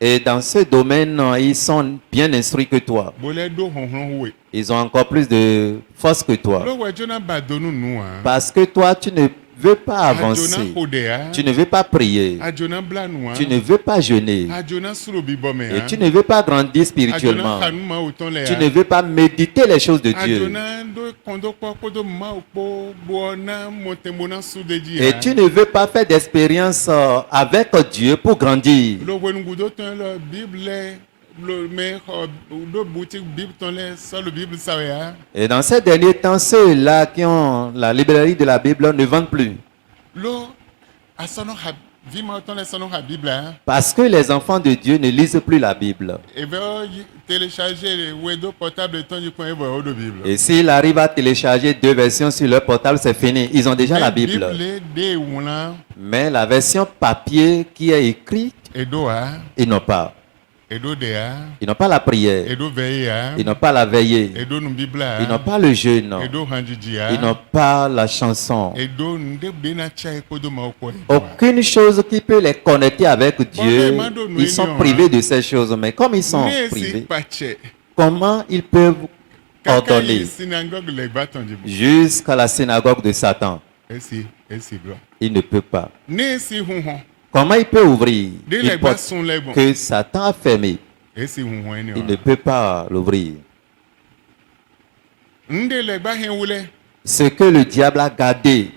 Et dans ce domaine, ils sont bien instruits que toi. Ils ont encore plus de force que toi. Parce que toi, tu ne veux pas avancer. Tu ne veux pas prier. Tu ne veux pas jeûner. Et tu ne veux pas grandir spirituellement. Tu ne veux pas méditer les choses de Dieu. Et tu ne veux pas faire d'expérience avec Dieu pour grandir. Et dans ces derniers temps, ceux-là qui ont la librairie de la Bible ne vendent plus. Dis-moi, ton laisse nous la Bible, hein. Parce que les enfants de Dieu ne lisent plus la Bible. Et bien, télécharger les Wedo portables de ton du coin de Bible. Et s'ils arrivent à télécharger 2 versions sur leur portable, c'est fini. Ils ont déjà la Bible. Mais la version papier qui est écrite, ils n'ont pas. Ils n'ont pas la prière. Ils n'ont pas la veillée. Ils n'ont pas le jeûne. Ils n'ont pas la chanson. Aucune chose qui peut les connecter avec Dieu. Ils sont privés de ces choses. Mais comme ils sont privés, comment ils peuvent ordonner jusqu'à la synagogue de Satan? Il ne peut pas. Comment il peut ouvrir une porte que Satan a fermée? Il ne peut pas l'ouvrir. Ce que le diable a gardé,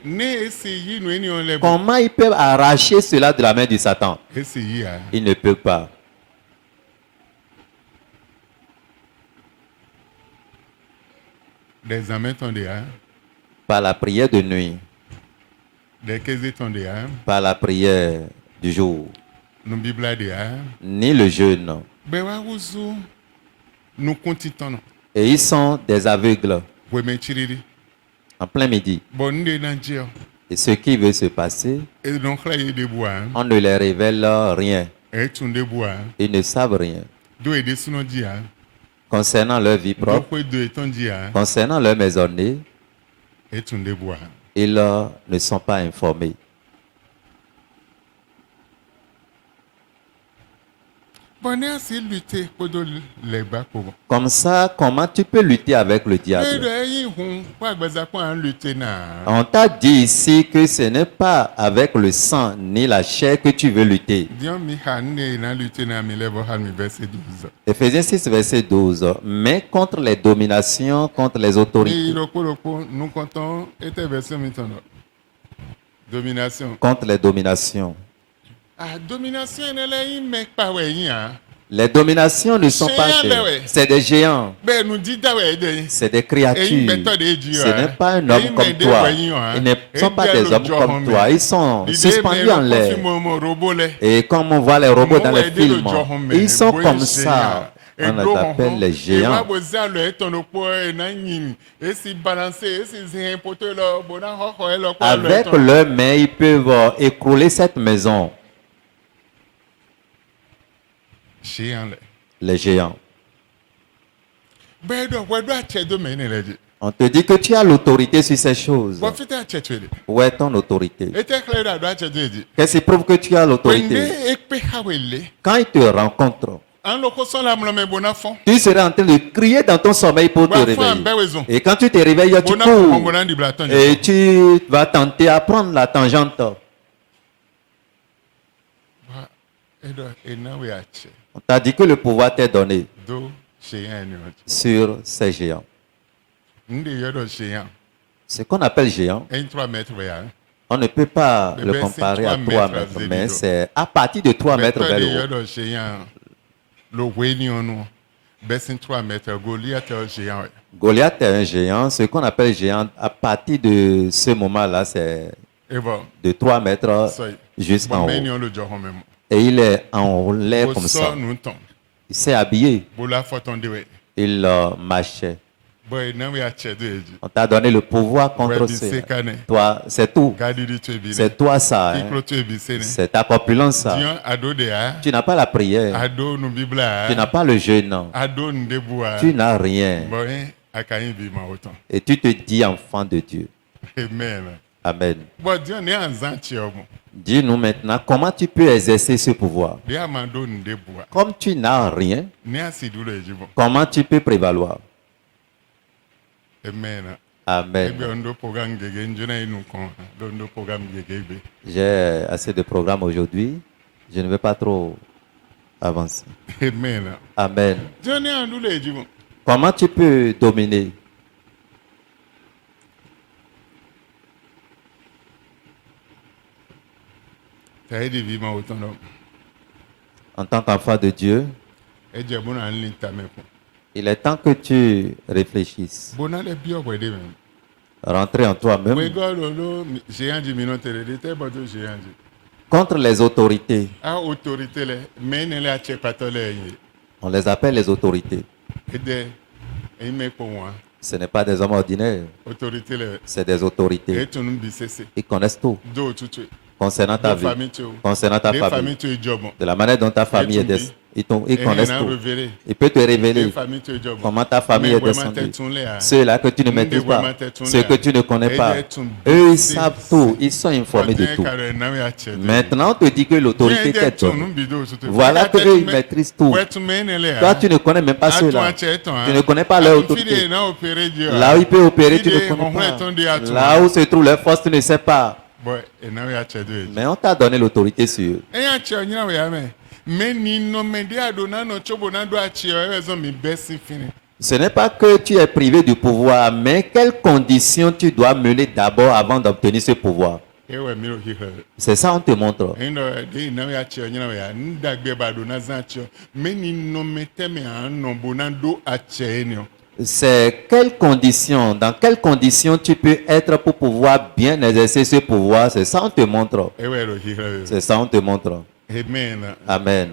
comment il peut arracher cela de la main de Satan? Il ne peut pas. Par la prière de nuit, par la prière du jour, ni le jeûne. Et ils sont des aveugles en plein midi. Et ce qui veut se passer, on ne les révèle rien. Ils ne savent rien. Concernant leur vie propre, concernant leur maisonnée, ils ne sont pas informés. Comme ça, comment tu peux lutter avec le diable? On t'a dit ici que ce n'est pas avec le sang ni la chair que tu veux lutter. Éphésiens 6, verset 12. Mais contre les dominations, contre les autorités. Contre les dominations. Les dominations ne sont pas c'est des géants. C'est des créatures. Ce n'est pas un homme comme toi. Ils ne sont pas des hommes comme toi. Ils sont suspendus en l'air. Et comme on voit les robots dans les films, ils sont comme ça. On les appelle les géants. Avec leurs mains, ils peuvent écrouler cette maison. Les géants. On te dit que tu as l'autorité sur ces choses. Où est ton autorité? Qu'est-ce qui prouve que tu as l'autorité? Quand ils te rencontrent, tu seras en train de crier dans ton sommeil pour te réveiller. Et quand tu te réveilles, tu cours. Et tu vas tenter à prendre la tangente. On t'a dit que le pouvoir t'est donné sur ces géants. Ce qu'on appelle géant, on ne peut pas le comparer à 3 mètres, mais c'est à partir de 3 mètres vers le haut. Goliath est un géant. Ce qu'on appelle géant, à partir de ce moment-là, c'est de 3 mètres jusqu'en haut. Et il est en l'air comme ça. Il s'est habillé. Il marchait. On t'a donné le pouvoir contre toi. C'est tout. C'est toi ça. Hein. C'est ta corpulence ça. Tu n'as pas la prière. Tu n'as pas le jeûne. Tu n'as rien. Et tu te dis enfant de Dieu. Amen. Dis-nous maintenant comment tu peux exercer ce pouvoir. Comme tu n'as rien, comment tu peux prévaloir? Amen. J'ai assez de programmes aujourd'hui. Je ne vais pas trop avancer. Amen. Comment tu peux dominer? En tant qu'enfant de Dieu, il est temps que tu réfléchisses. Rentrer en toi-même. contre les autorités. a autorité le mais ne le atche patole On les appelle les autorités. ede ime ko wa Ce n'est pas des hommes ordinaires, autorité le c'est des autorités. et tunum bisese Ils connaissent tout do tutu concernant ta do vie, famille tu concernant ta de famille, famille tu job de la manière dont ta famille est Et tu descendue. Ils connaissent na tout. révélé Il peut te de révéler famille tu job comment ta famille est descendue. Ceux-là que tu ne maîtrises pas, ceux que tu ne connais pas, eux, ils savent tout. Ils sont informés de tout. Maintenant, on te dit que l'autorité t'est donnée. Voilà que eux, ils maîtrisent tout. Toi, tu ne connais même pas ceux-là. Tu ne connais pas leur autorité. Là où il peut opérer, tu ne connais pas. Là où se trouve leur force, tu ne sais pas. Mais on t'a donné l'autorité sur eux. mais ni no me de adona no chobo na do achi o ezo mi besi fini Ce n'est pas que tu es privé du pouvoir, mais quelles conditions tu dois mener d'abord avant d'obtenir ce pouvoir. ewe mi ro hihe C'est ça, on te montre. ino de na ya chi o nyina ya ndagbe ba do na zan chi o me ni no me teme an no bo na do achi eni o C'est dans quelles conditions tu peux être pour pouvoir bien exercer ce pouvoir. C'est ça, on te montre. ewe ro hihe C'est ça, on te montre. amen Amen.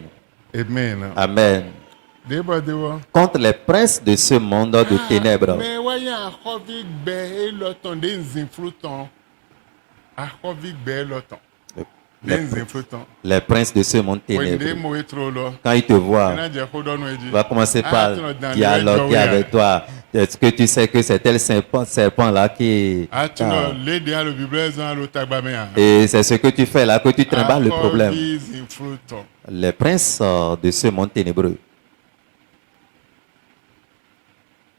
amen Amen. de ba de wo Contre les princes de ce monde de ténèbres. me wa ya khovi gbe e lo ton de nzin fruton a khovi gbe e lo ton de nzin fruton Les princes de ce monde wende ténébreux. mo etro lo Quand ils te voient, na je khodo eji il va commencer par dialoguer avec toi. Est-ce que tu sais que c'est tel serpent-là qui... Atuno lady alo bibleze alo tagbamea. Et c'est ce que tu fais là, que tu trimbales le problème. Fruto. Les princes de ce monde ténébreux.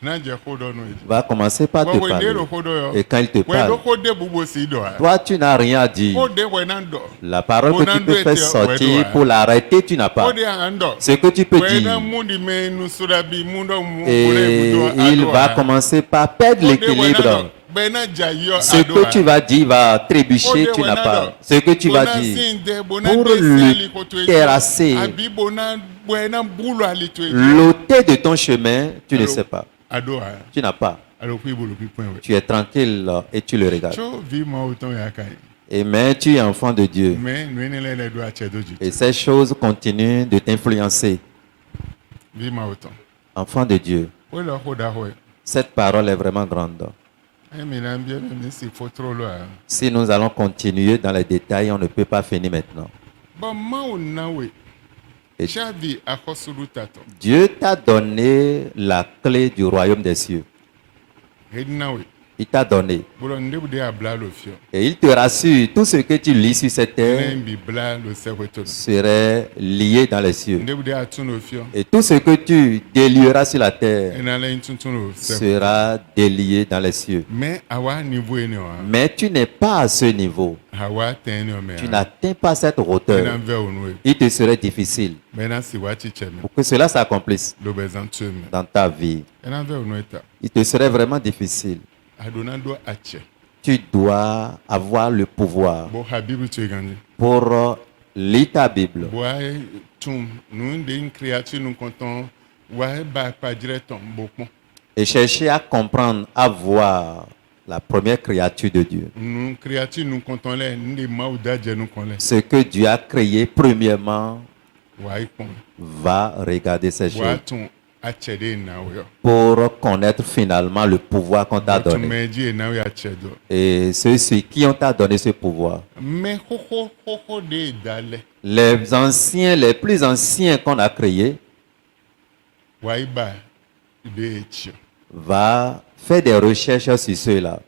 Na je khodo no eji. Va commencer par te Wa wende parler. ro khodo yo. Et quand il te We do parle, khode bubo si do. toi, tu n'as rien à dire. Khode we nan do. La parole que tu peux faire sortir pour l'arrêter, tu n'as pas. Khode ando. Ce que tu peux We na dire. mundi me nu surabi mundo mu Et il va commencer par perdre l'équilibre. Bena jayo Ce que tu vas dire va trébucher, tu n'as pas. Ce que tu vas dire pour le terrasser, l'ôter de ton chemin, tu ne sais pas. Tu n'as pas. Tu es tranquille et tu le regardes. Et mais tu es enfant de Dieu. Et ces choses continuent de t'influencer. Enfant de Dieu. Cette parole est vraiment grande. Si nous allons continuer dans les détails, on ne peut pas finir maintenant. Et Dieu t'a donné la clé du royaume des cieux. Il t'a donné. Et il te rassure, tout ce que tu lis sur cette terre serait lié dans les cieux. Et tout ce que tu délieras sur la terre sera délié dans les cieux. Mais tu n'es pas à ce niveau. Tu n'atteins pas cette hauteur. Il te serait difficile pour que cela s'accomplisse dans ta vie. Il te serait vraiment difficile. Tu dois avoir le pouvoir pour lire ta Bible. Et chercher à comprendre, à voir la première créature de Dieu. Ce que Dieu a créé premièrement, va regarder ces choses pour connaître finalement le pouvoir qu'on t'a donné. Et ceux qui ont t'a donné ce pouvoir. Les anciens, les plus anciens qu'on a créés, va faire des recherches sur ceux-là.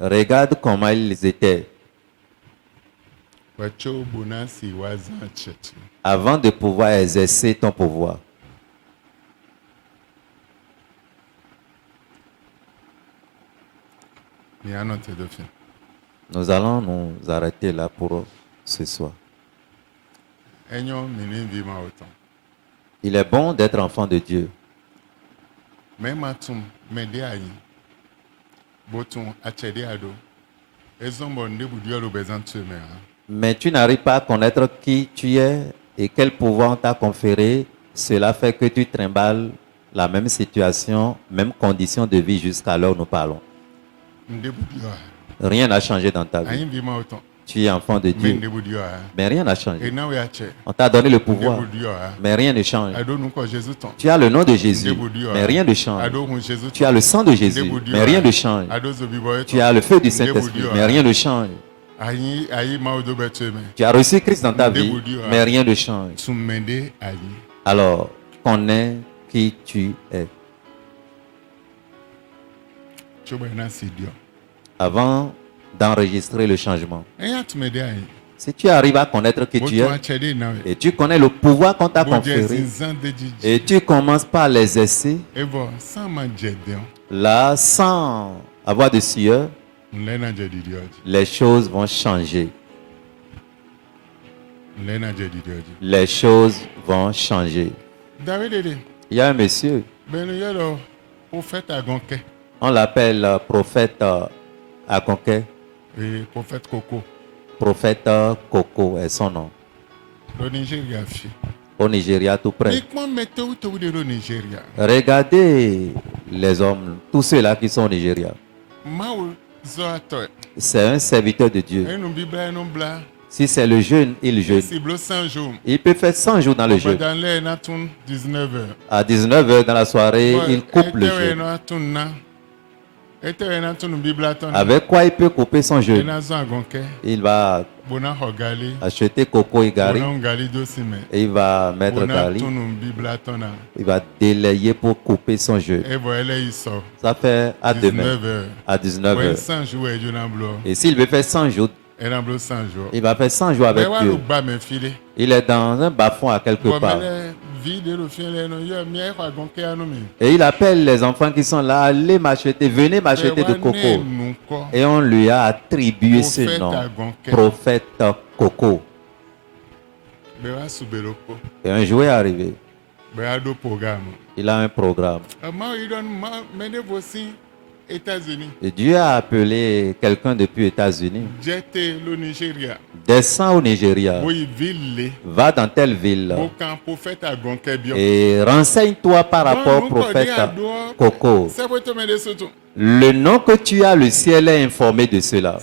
Regarde comment ils étaient avant de pouvoir exercer ton pouvoir. Nous allons nous arrêter là pour ce soir. Il est bon d'être enfant de Dieu. Mais tu n'arrives pas à connaître qui tu es et quel pouvoir on t'a conféré. Cela fait que tu trimbales la même situation, même condition de vie jusqu'à l'heure où nous parlons. Rien n'a changé dans ta vie. Ayin bi ma autant. Tu es enfant de Mais Dieu, ndebu dio a. mais rien n'a Et changé. now we are che. On t'a donné le pouvoir, Ndebu dio a. mais rien ne change. Ado nu ko Jésus ton. Tu as le nom de Jésus, mais rien ne change. Ado hun Jésus. Tu as le sang de Jésus, mais rien ne change. Ado zo bi boy. Tu as le feu du Saint-Esprit, mais rien ne change. Ayi ma odo beteme. Tu as reçu Christ dans ta vie, mais rien ne change. Sumende ayi. Alors, connais qui tu es. Choba na si dio. Avant d'enregistrer le changement. Eya tumede ayi. Si tu arrives à connaître qui Bo tu tu es, a chede na. et tu connais le pouvoir qu'on t'a Bo je conféré, zinzan de jiji. et tu commences par l'exercer, Ebo sans man jede. là, sans avoir de sueur, Nlena jedi dio. les choses vont changer. Nlena jedi dio. Les choses vont changer. David ede. Il y a un monsieur, Benu yelo prophète agonke. on l'appelle prophète Akonke. Et prophète Coco. Prophète Coco est son nom. Le Nigeria fi. Au Nigeria tout près. Uniquement mettez où de le Nigeria. Regardez les hommes, tous ceux-là qui sont au Nigeria. Maou zoato. C'est un serviteur de Dieu. Et nous Bible nous bla. Si c'est le jeûne, il jeûne. Si blo 100 jours. Il peut faire 100 jours dans le jeûne. Dans les natun 19h. À 19h dans la soirée, il coupe le jeûne. Avec quoi il peut couper son jeûne? Il va acheter coco et gari et il va mettre gari. Il va délayer pour couper son jeûne. Ça fait à demain, à 19h. Et s'il veut faire 100 jours, il va faire 100 jours avec Dieu. Il est dans un bas-fond à quelque part. Et il appelle les enfants qui sont là, allez m'acheter, venez m'acheter de coco. Et on lui a attribué ce nom, prophète Coco. Et un jour est arrivé, il a un programme. Et Dieu a appelé quelqu'un depuis les États-Unis. Descends au Nigeria. Va dans telle ville. Et renseigne-toi par rapport au prophète Coco. Le nom que tu as, le ciel est informé de cela.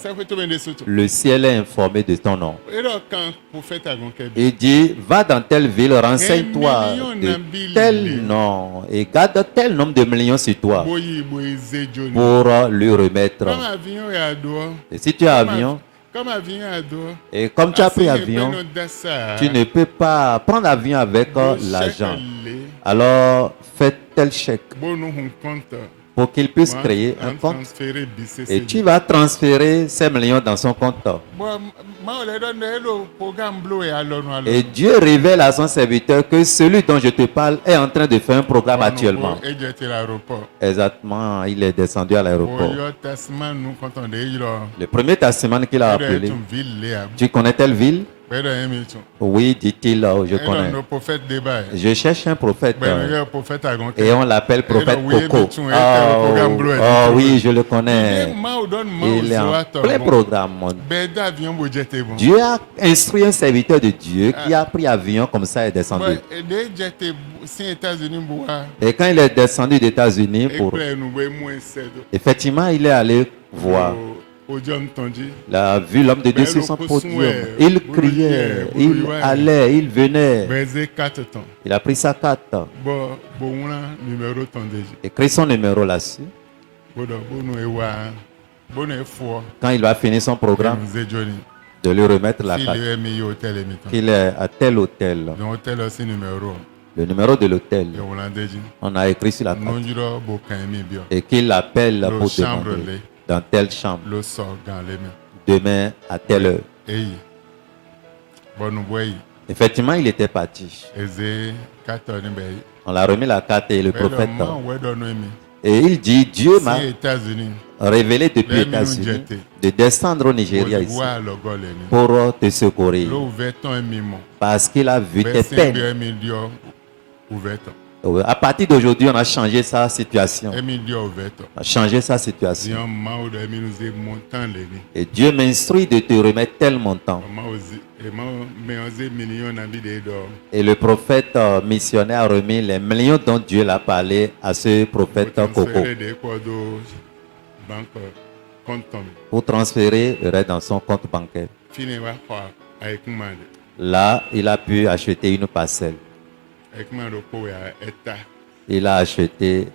Le ciel est informé de ton nom. Il dit, va dans telle ville, renseigne-toi de tel nom et garde tel nombre de millions sur toi pour lui remettre. Et si tu as avion, et comme tu as pris avion, tu ne peux pas prendre avion avec l'argent. Alors, fais tel chèque pour qu'il puisse créer un compte. Et tu vas transférer ces millions dans son compte. Et Dieu révèle à son serviteur que celui dont je te parle est en train de faire un programme actuellement. Exactement, il est descendu à l'aéroport. Le premier taximan qu'il a appelé, tu connais telle ville? Oui, dit-il, je connais. Je cherche un prophète et on l'appelle prophète Coco. Oh oui, je le connais. Il est en plein programme. Dieu a instruit un serviteur de Dieu qui a pris avion comme ça et est descendu. Et quand il est descendu des États-Unis, effectivement, il est allé voir. Il a vu l'homme de Dieu sur son podium. Il criait, il allait, il venait. Il a pris sa carte. Écrit son numéro là-dessus. Quand il va finir son programme, de lui remettre la carte. Qu'il est à tel hôtel. Le numéro de l'hôtel. On a écrit sur la carte. Et qu'il appelle pour demander. Dans telle chambre, demain à telle heure. Effectivement, il était parti. On l'a remis la carte et le prophète. Et il dit, Dieu m'a révélé depuis les États-Unis de descendre au Nigeria ici pour te secourir. Parce qu'il a vu tes peines. À partir d'aujourd'hui, on a changé sa situation. On a changé sa situation. Et Dieu m'instruit de te remettre tel montant. Et le prophète missionnaire a remis les millions dont Dieu l'a parlé à ce prophète Coco. compte tombe. pour transférer le reste dans son compte bancaire. Fini va quoi avec moi. Là, il a pu acheter une parcelle. Avec moi le pot à état. Il a acheté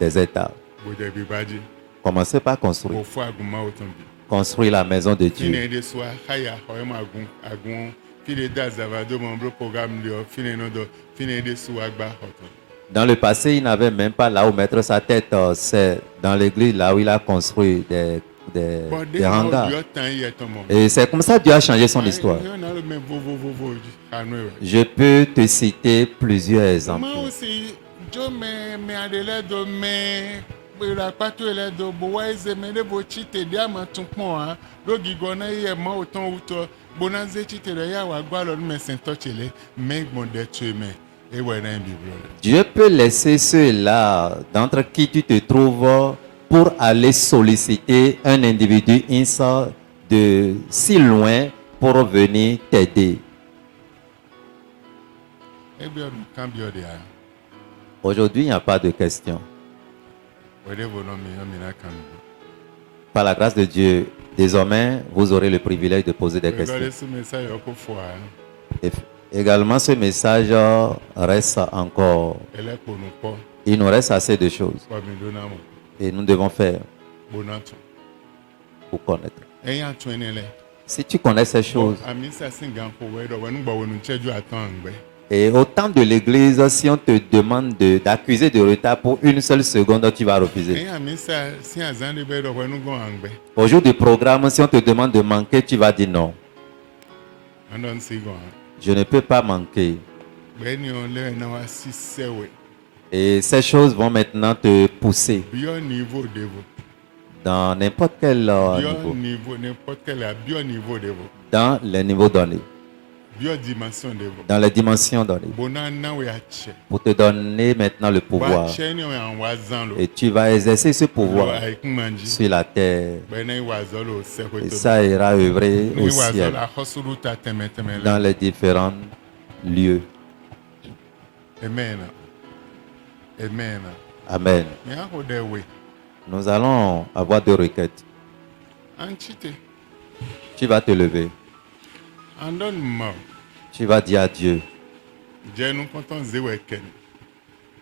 des états. Bode bibadi. Commencez par construire. Bo fo aguma otombi. Construire la maison de Dieu. Fini de soir haya hoema agun. Fini d'azavado mon programme de fini no do fini de soir agba hoton. Dans le passé, il n'avait même pas là où mettre sa tête. C'est dans l'église là où il a construit des hangars. Et c'est comme ça que Dieu a changé son histoire. Je peux te citer plusieurs exemples. Dieu peut laisser ceux-là d'entre qui tu te trouves pour aller solliciter un individu de si loin pour venir t'aider. Aujourd'hui, il n'y a pas de question. Par la grâce de Dieu, désormais, vous aurez le privilège de poser des questions. Et également, ce message reste encore. Il nous reste assez de choses. Et nous devons faire pour connaître. Si tu connais ces choses, et au temps de l'église, si on te demande d'accuser de retard pour une seule seconde, tu vas refuser. Au jour du programme, si on te demande de manquer, tu vas dire non. Je ne peux pas manquer. Et ces choses vont maintenant te pousser dans n'importe quel niveau, dans les niveaux donnés, dans les dimensions données, pour te donner maintenant le pouvoir. Et tu vas exercer ce pouvoir sur la terre. Et ça ira œuvrer au ciel, dans les différents lieux. Amen. Amen. Amen. Nous allons avoir deux requêtes. Tu vas te lever. Tu vas dire à Dieu.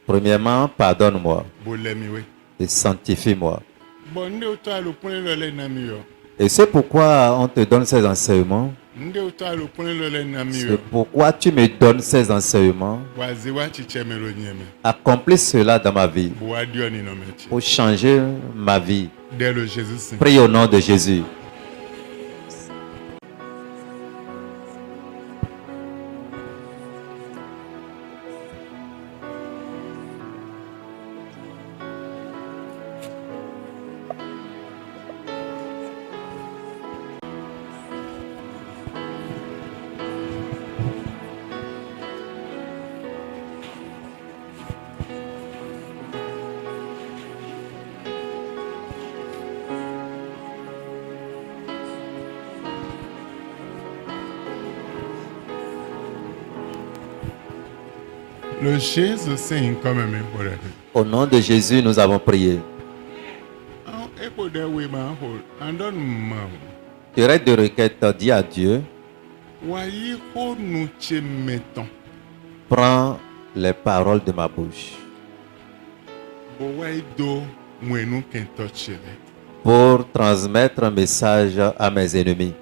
Premièrement, pardonne-moi et sanctifie-moi. Et c'est pourquoi on te donne ces enseignements. C'est pourquoi tu me donnes ces enseignements. Accomplis cela dans ma vie pour changer ma vie. Prie au nom de Jésus. Le Jésus c'est quand même Au nom de Jésus, nous avons prié. Tu aurais deux requêtes, dis à Dieu. Prends les paroles de ma bouche pour transmettre un message à mes ennemis.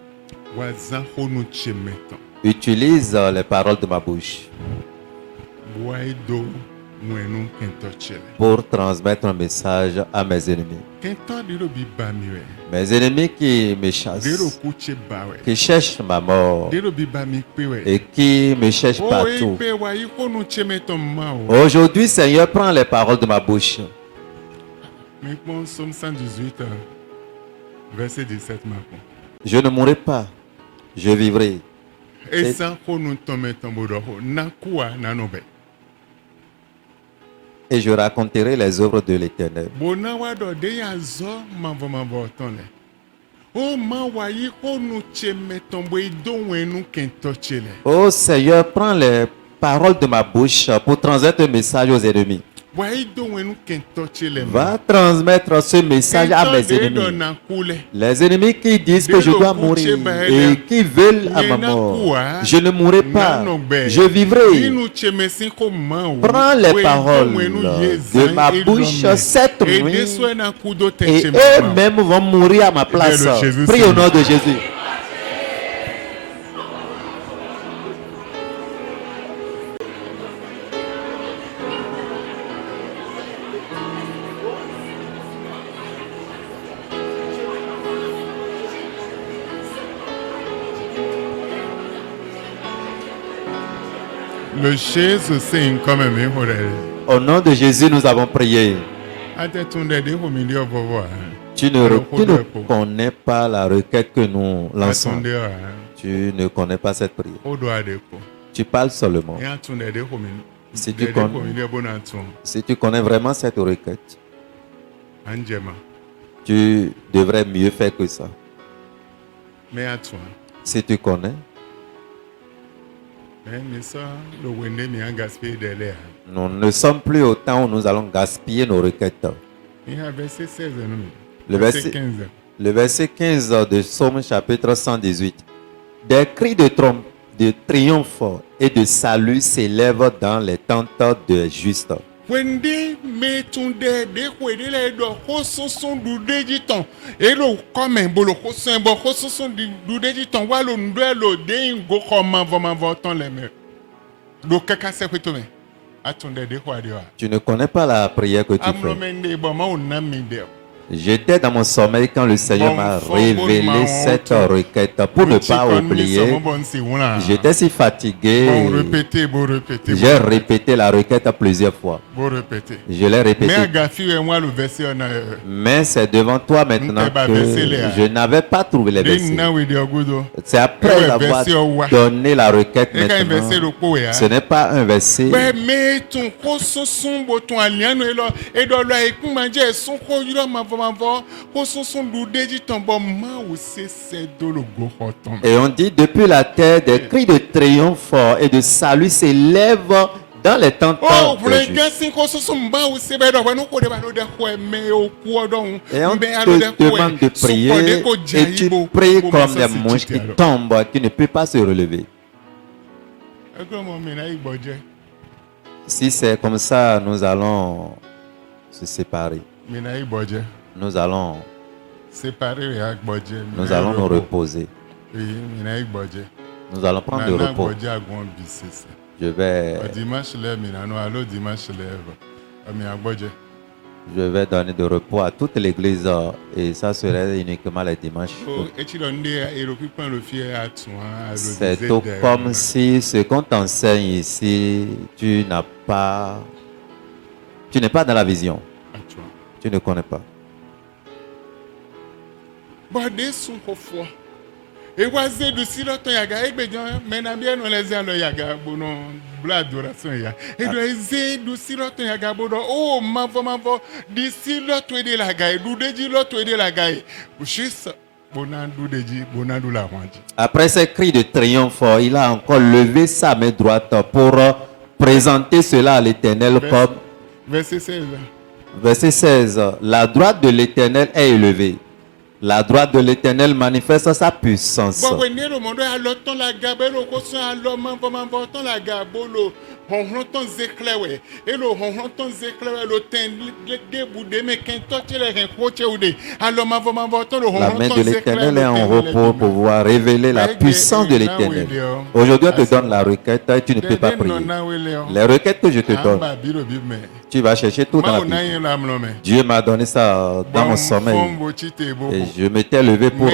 Utilise les paroles de ma bouche pour transmettre un message à mes ennemis. Mes ennemis qui me chassent, qui cherchent ma mort et qui me cherchent partout. Aujourd'hui, Seigneur, prends les paroles de ma bouche. Je ne mourrai pas, je vivrai. Et je raconterai les œuvres de l'Éternel. Oh Seigneur, prends les paroles de ma bouche pour transmettre un message aux ennemis. Va transmettre ce message à mes ennemis. Les ennemis qui disent que je dois mourir et qui veulent à ma mort. Je ne mourrai pas, je vivrai. Prends les paroles de ma bouche cette nuit et eux-mêmes vont mourir à ma place. Prie au nom de Jésus. Le Jésus c'est une comme un Au nom de Jésus, nous avons prié. Tu ne connais pas la requête que nous lançons. Tu ne connais pas cette prière. Tu parles seulement. Si tu connais vraiment cette requête, tu devrais mieux faire que ça. Si tu connais, nous ne sommes plus au temps où nous allons gaspiller nos requêtes. Le verset 15 de Psaume chapitre 118. Des cris de triomphe et de salut s'élèvent dans les tentes des justes. Tu ne connais pas la prière que tu fais. J'étais dans mon sommeil quand le Seigneur m'a révélé cette requête pour ne pas oublier. J'étais si fatigué. J'ai répété la requête plusieurs fois. Je l'ai répété. Mais c'est devant toi maintenant que je n'avais pas trouvé les versets. C'est après avoir donné la requête maintenant. Ce n'est pas un verset. Et on dit depuis la terre des cris de triomphe et de salut s'élèvent dans les tentes des justes. Et on te demande de prier et tu pries comme des mouches qui tombent, qui ne peuvent pas se relever. Si c'est comme ça, nous allons se séparer. Nous allons nous reposer. Nous allons prendre le repos. Je vais donner de repos à toute l'église et ça serait uniquement les dimanches. C'est tout comme si ce qu'on t'enseigne ici, tu n'es pas dans la vision. Tu ne connais pas. Après ces cris de triomphe, il a encore levé sa main droite pour présenter cela à l'Éternel comme... Verset 16. Verset 16. La droite de l'Éternel est élevée. La droite de l'Éternel manifeste sa puissance. La main de l'Éternel est en repos pour pouvoir révéler la puissance de l'Éternel. Aujourd'hui, on te donne la requête et tu ne peux pas prier. Les requêtes que je te donne, tu vas chercher tout dans la Bible. Dieu m'a donné ça dans mon sommeil. Et je m'étais levé pour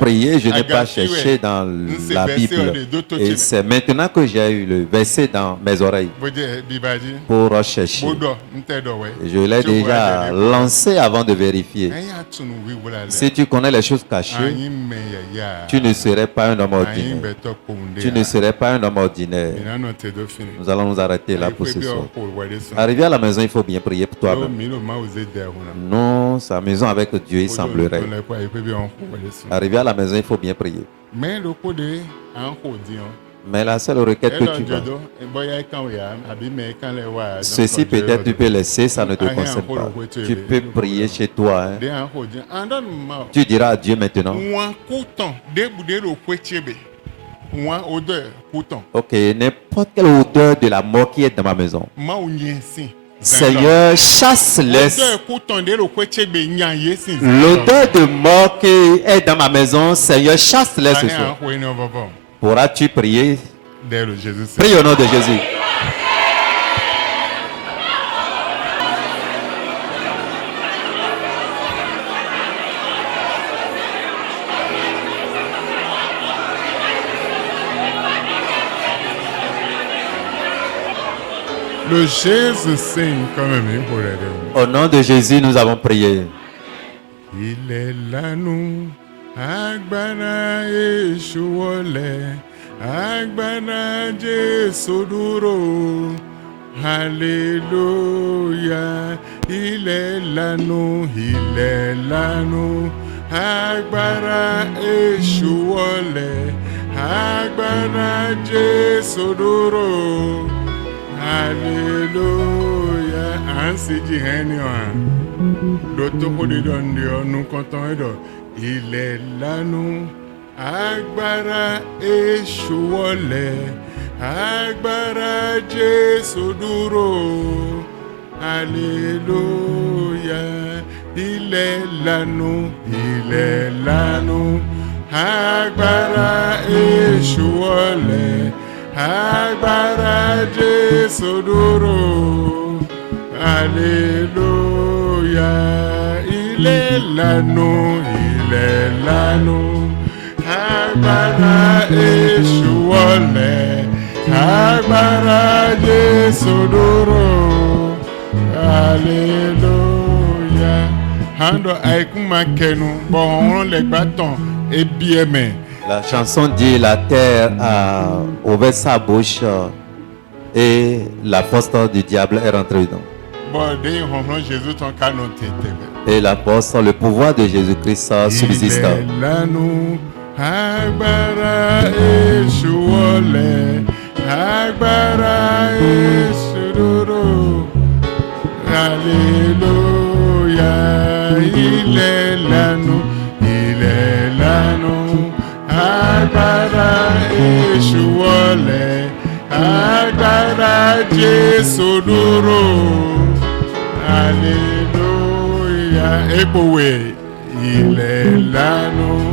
prier. Je n'ai pas cherché dans la Bible. Et c'est maintenant que j'ai eu le verset dans mes oreilles pour chercher. Je l'ai déjà lancé avant de vérifier. Si tu connais les choses cachées, tu ne serais pas un homme ordinaire. Tu ne serais pas un homme ordinaire. Nous allons nous arrêter là pour ce soir. Arrivé à la maison, il faut bien prier pour toi-même. Nous s'amusons avec Dieu, il semblerait. Arrivé à la maison, il faut bien prier. Mais la seule requête que tu vas, ceci peut-être tu peux laisser, ça ne te concerne pas. Tu peux prier chez toi. Hein. Tu diras à Dieu maintenant. Ok, n'importe quelle odeur de la mort qui est dans ma maison. Seigneur, chasse-les. L'odeur de mort qui est dans ma maison, Seigneur, chasse-les ce soir. Pourras-tu prier? Prie au nom de Jésus. Le Jésus sing quand même pour les deux. Au nom de Jésus, nous avons prié. Il est là nous, Agbana Yeshuole, Agbana Jesoduro, Alléluia. Il est là nous, Agbana Yeshuole, Agbana Jesoduro. Alléluia. Ainsi dit nous comptons. Il est là nous. Agbara Eshuole. Agbara Jesoduro. Alléluia. Il est là nous. Agbara Eshuole. Agbara Jesoduro. Alléluia. Il est là nous. Agbara Eshuole. Agbara Jesoduro. Alléluia. Hando aikuma kenu bon le bâton et bien mais. La chanson dit la terre a ouvert sa bouche et la force du diable est rentrée dedans. Et la force, le pouvoir de Jésus-Christ subsiste. Alléluia, il est là nous, Agbara Eshuole, Agbara Jesoduro. Alléluia. Ebowe, il est là nous.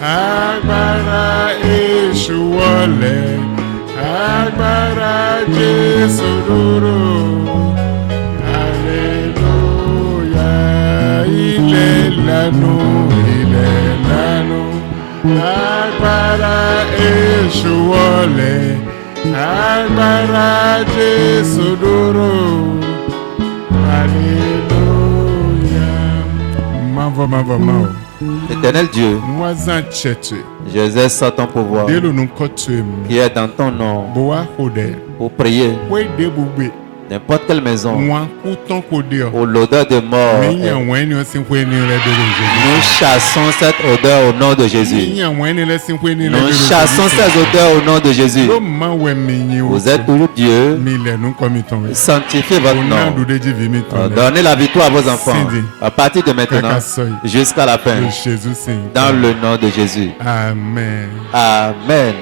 Agbara Eshuole, Agbara Jesoduro. Alléluia. Il est là nous. Agbara Eshuole, Agbara Jesoduro. Alléluia. Éternel Dieu, j'exerce ton pouvoir qui est dans ton nom pour prier. N'importe quelle maison où l'odeur de mort est, nous chassons cette odeur au nom de Jésus. Nous chassons cette odeur au nom de Jésus. Vous êtes toujours Dieu. Sanctifiez votre nom. Donnez la victoire à vos enfants à partir de maintenant jusqu'à la fin. Dans le nom de Jésus. Amen. Amen.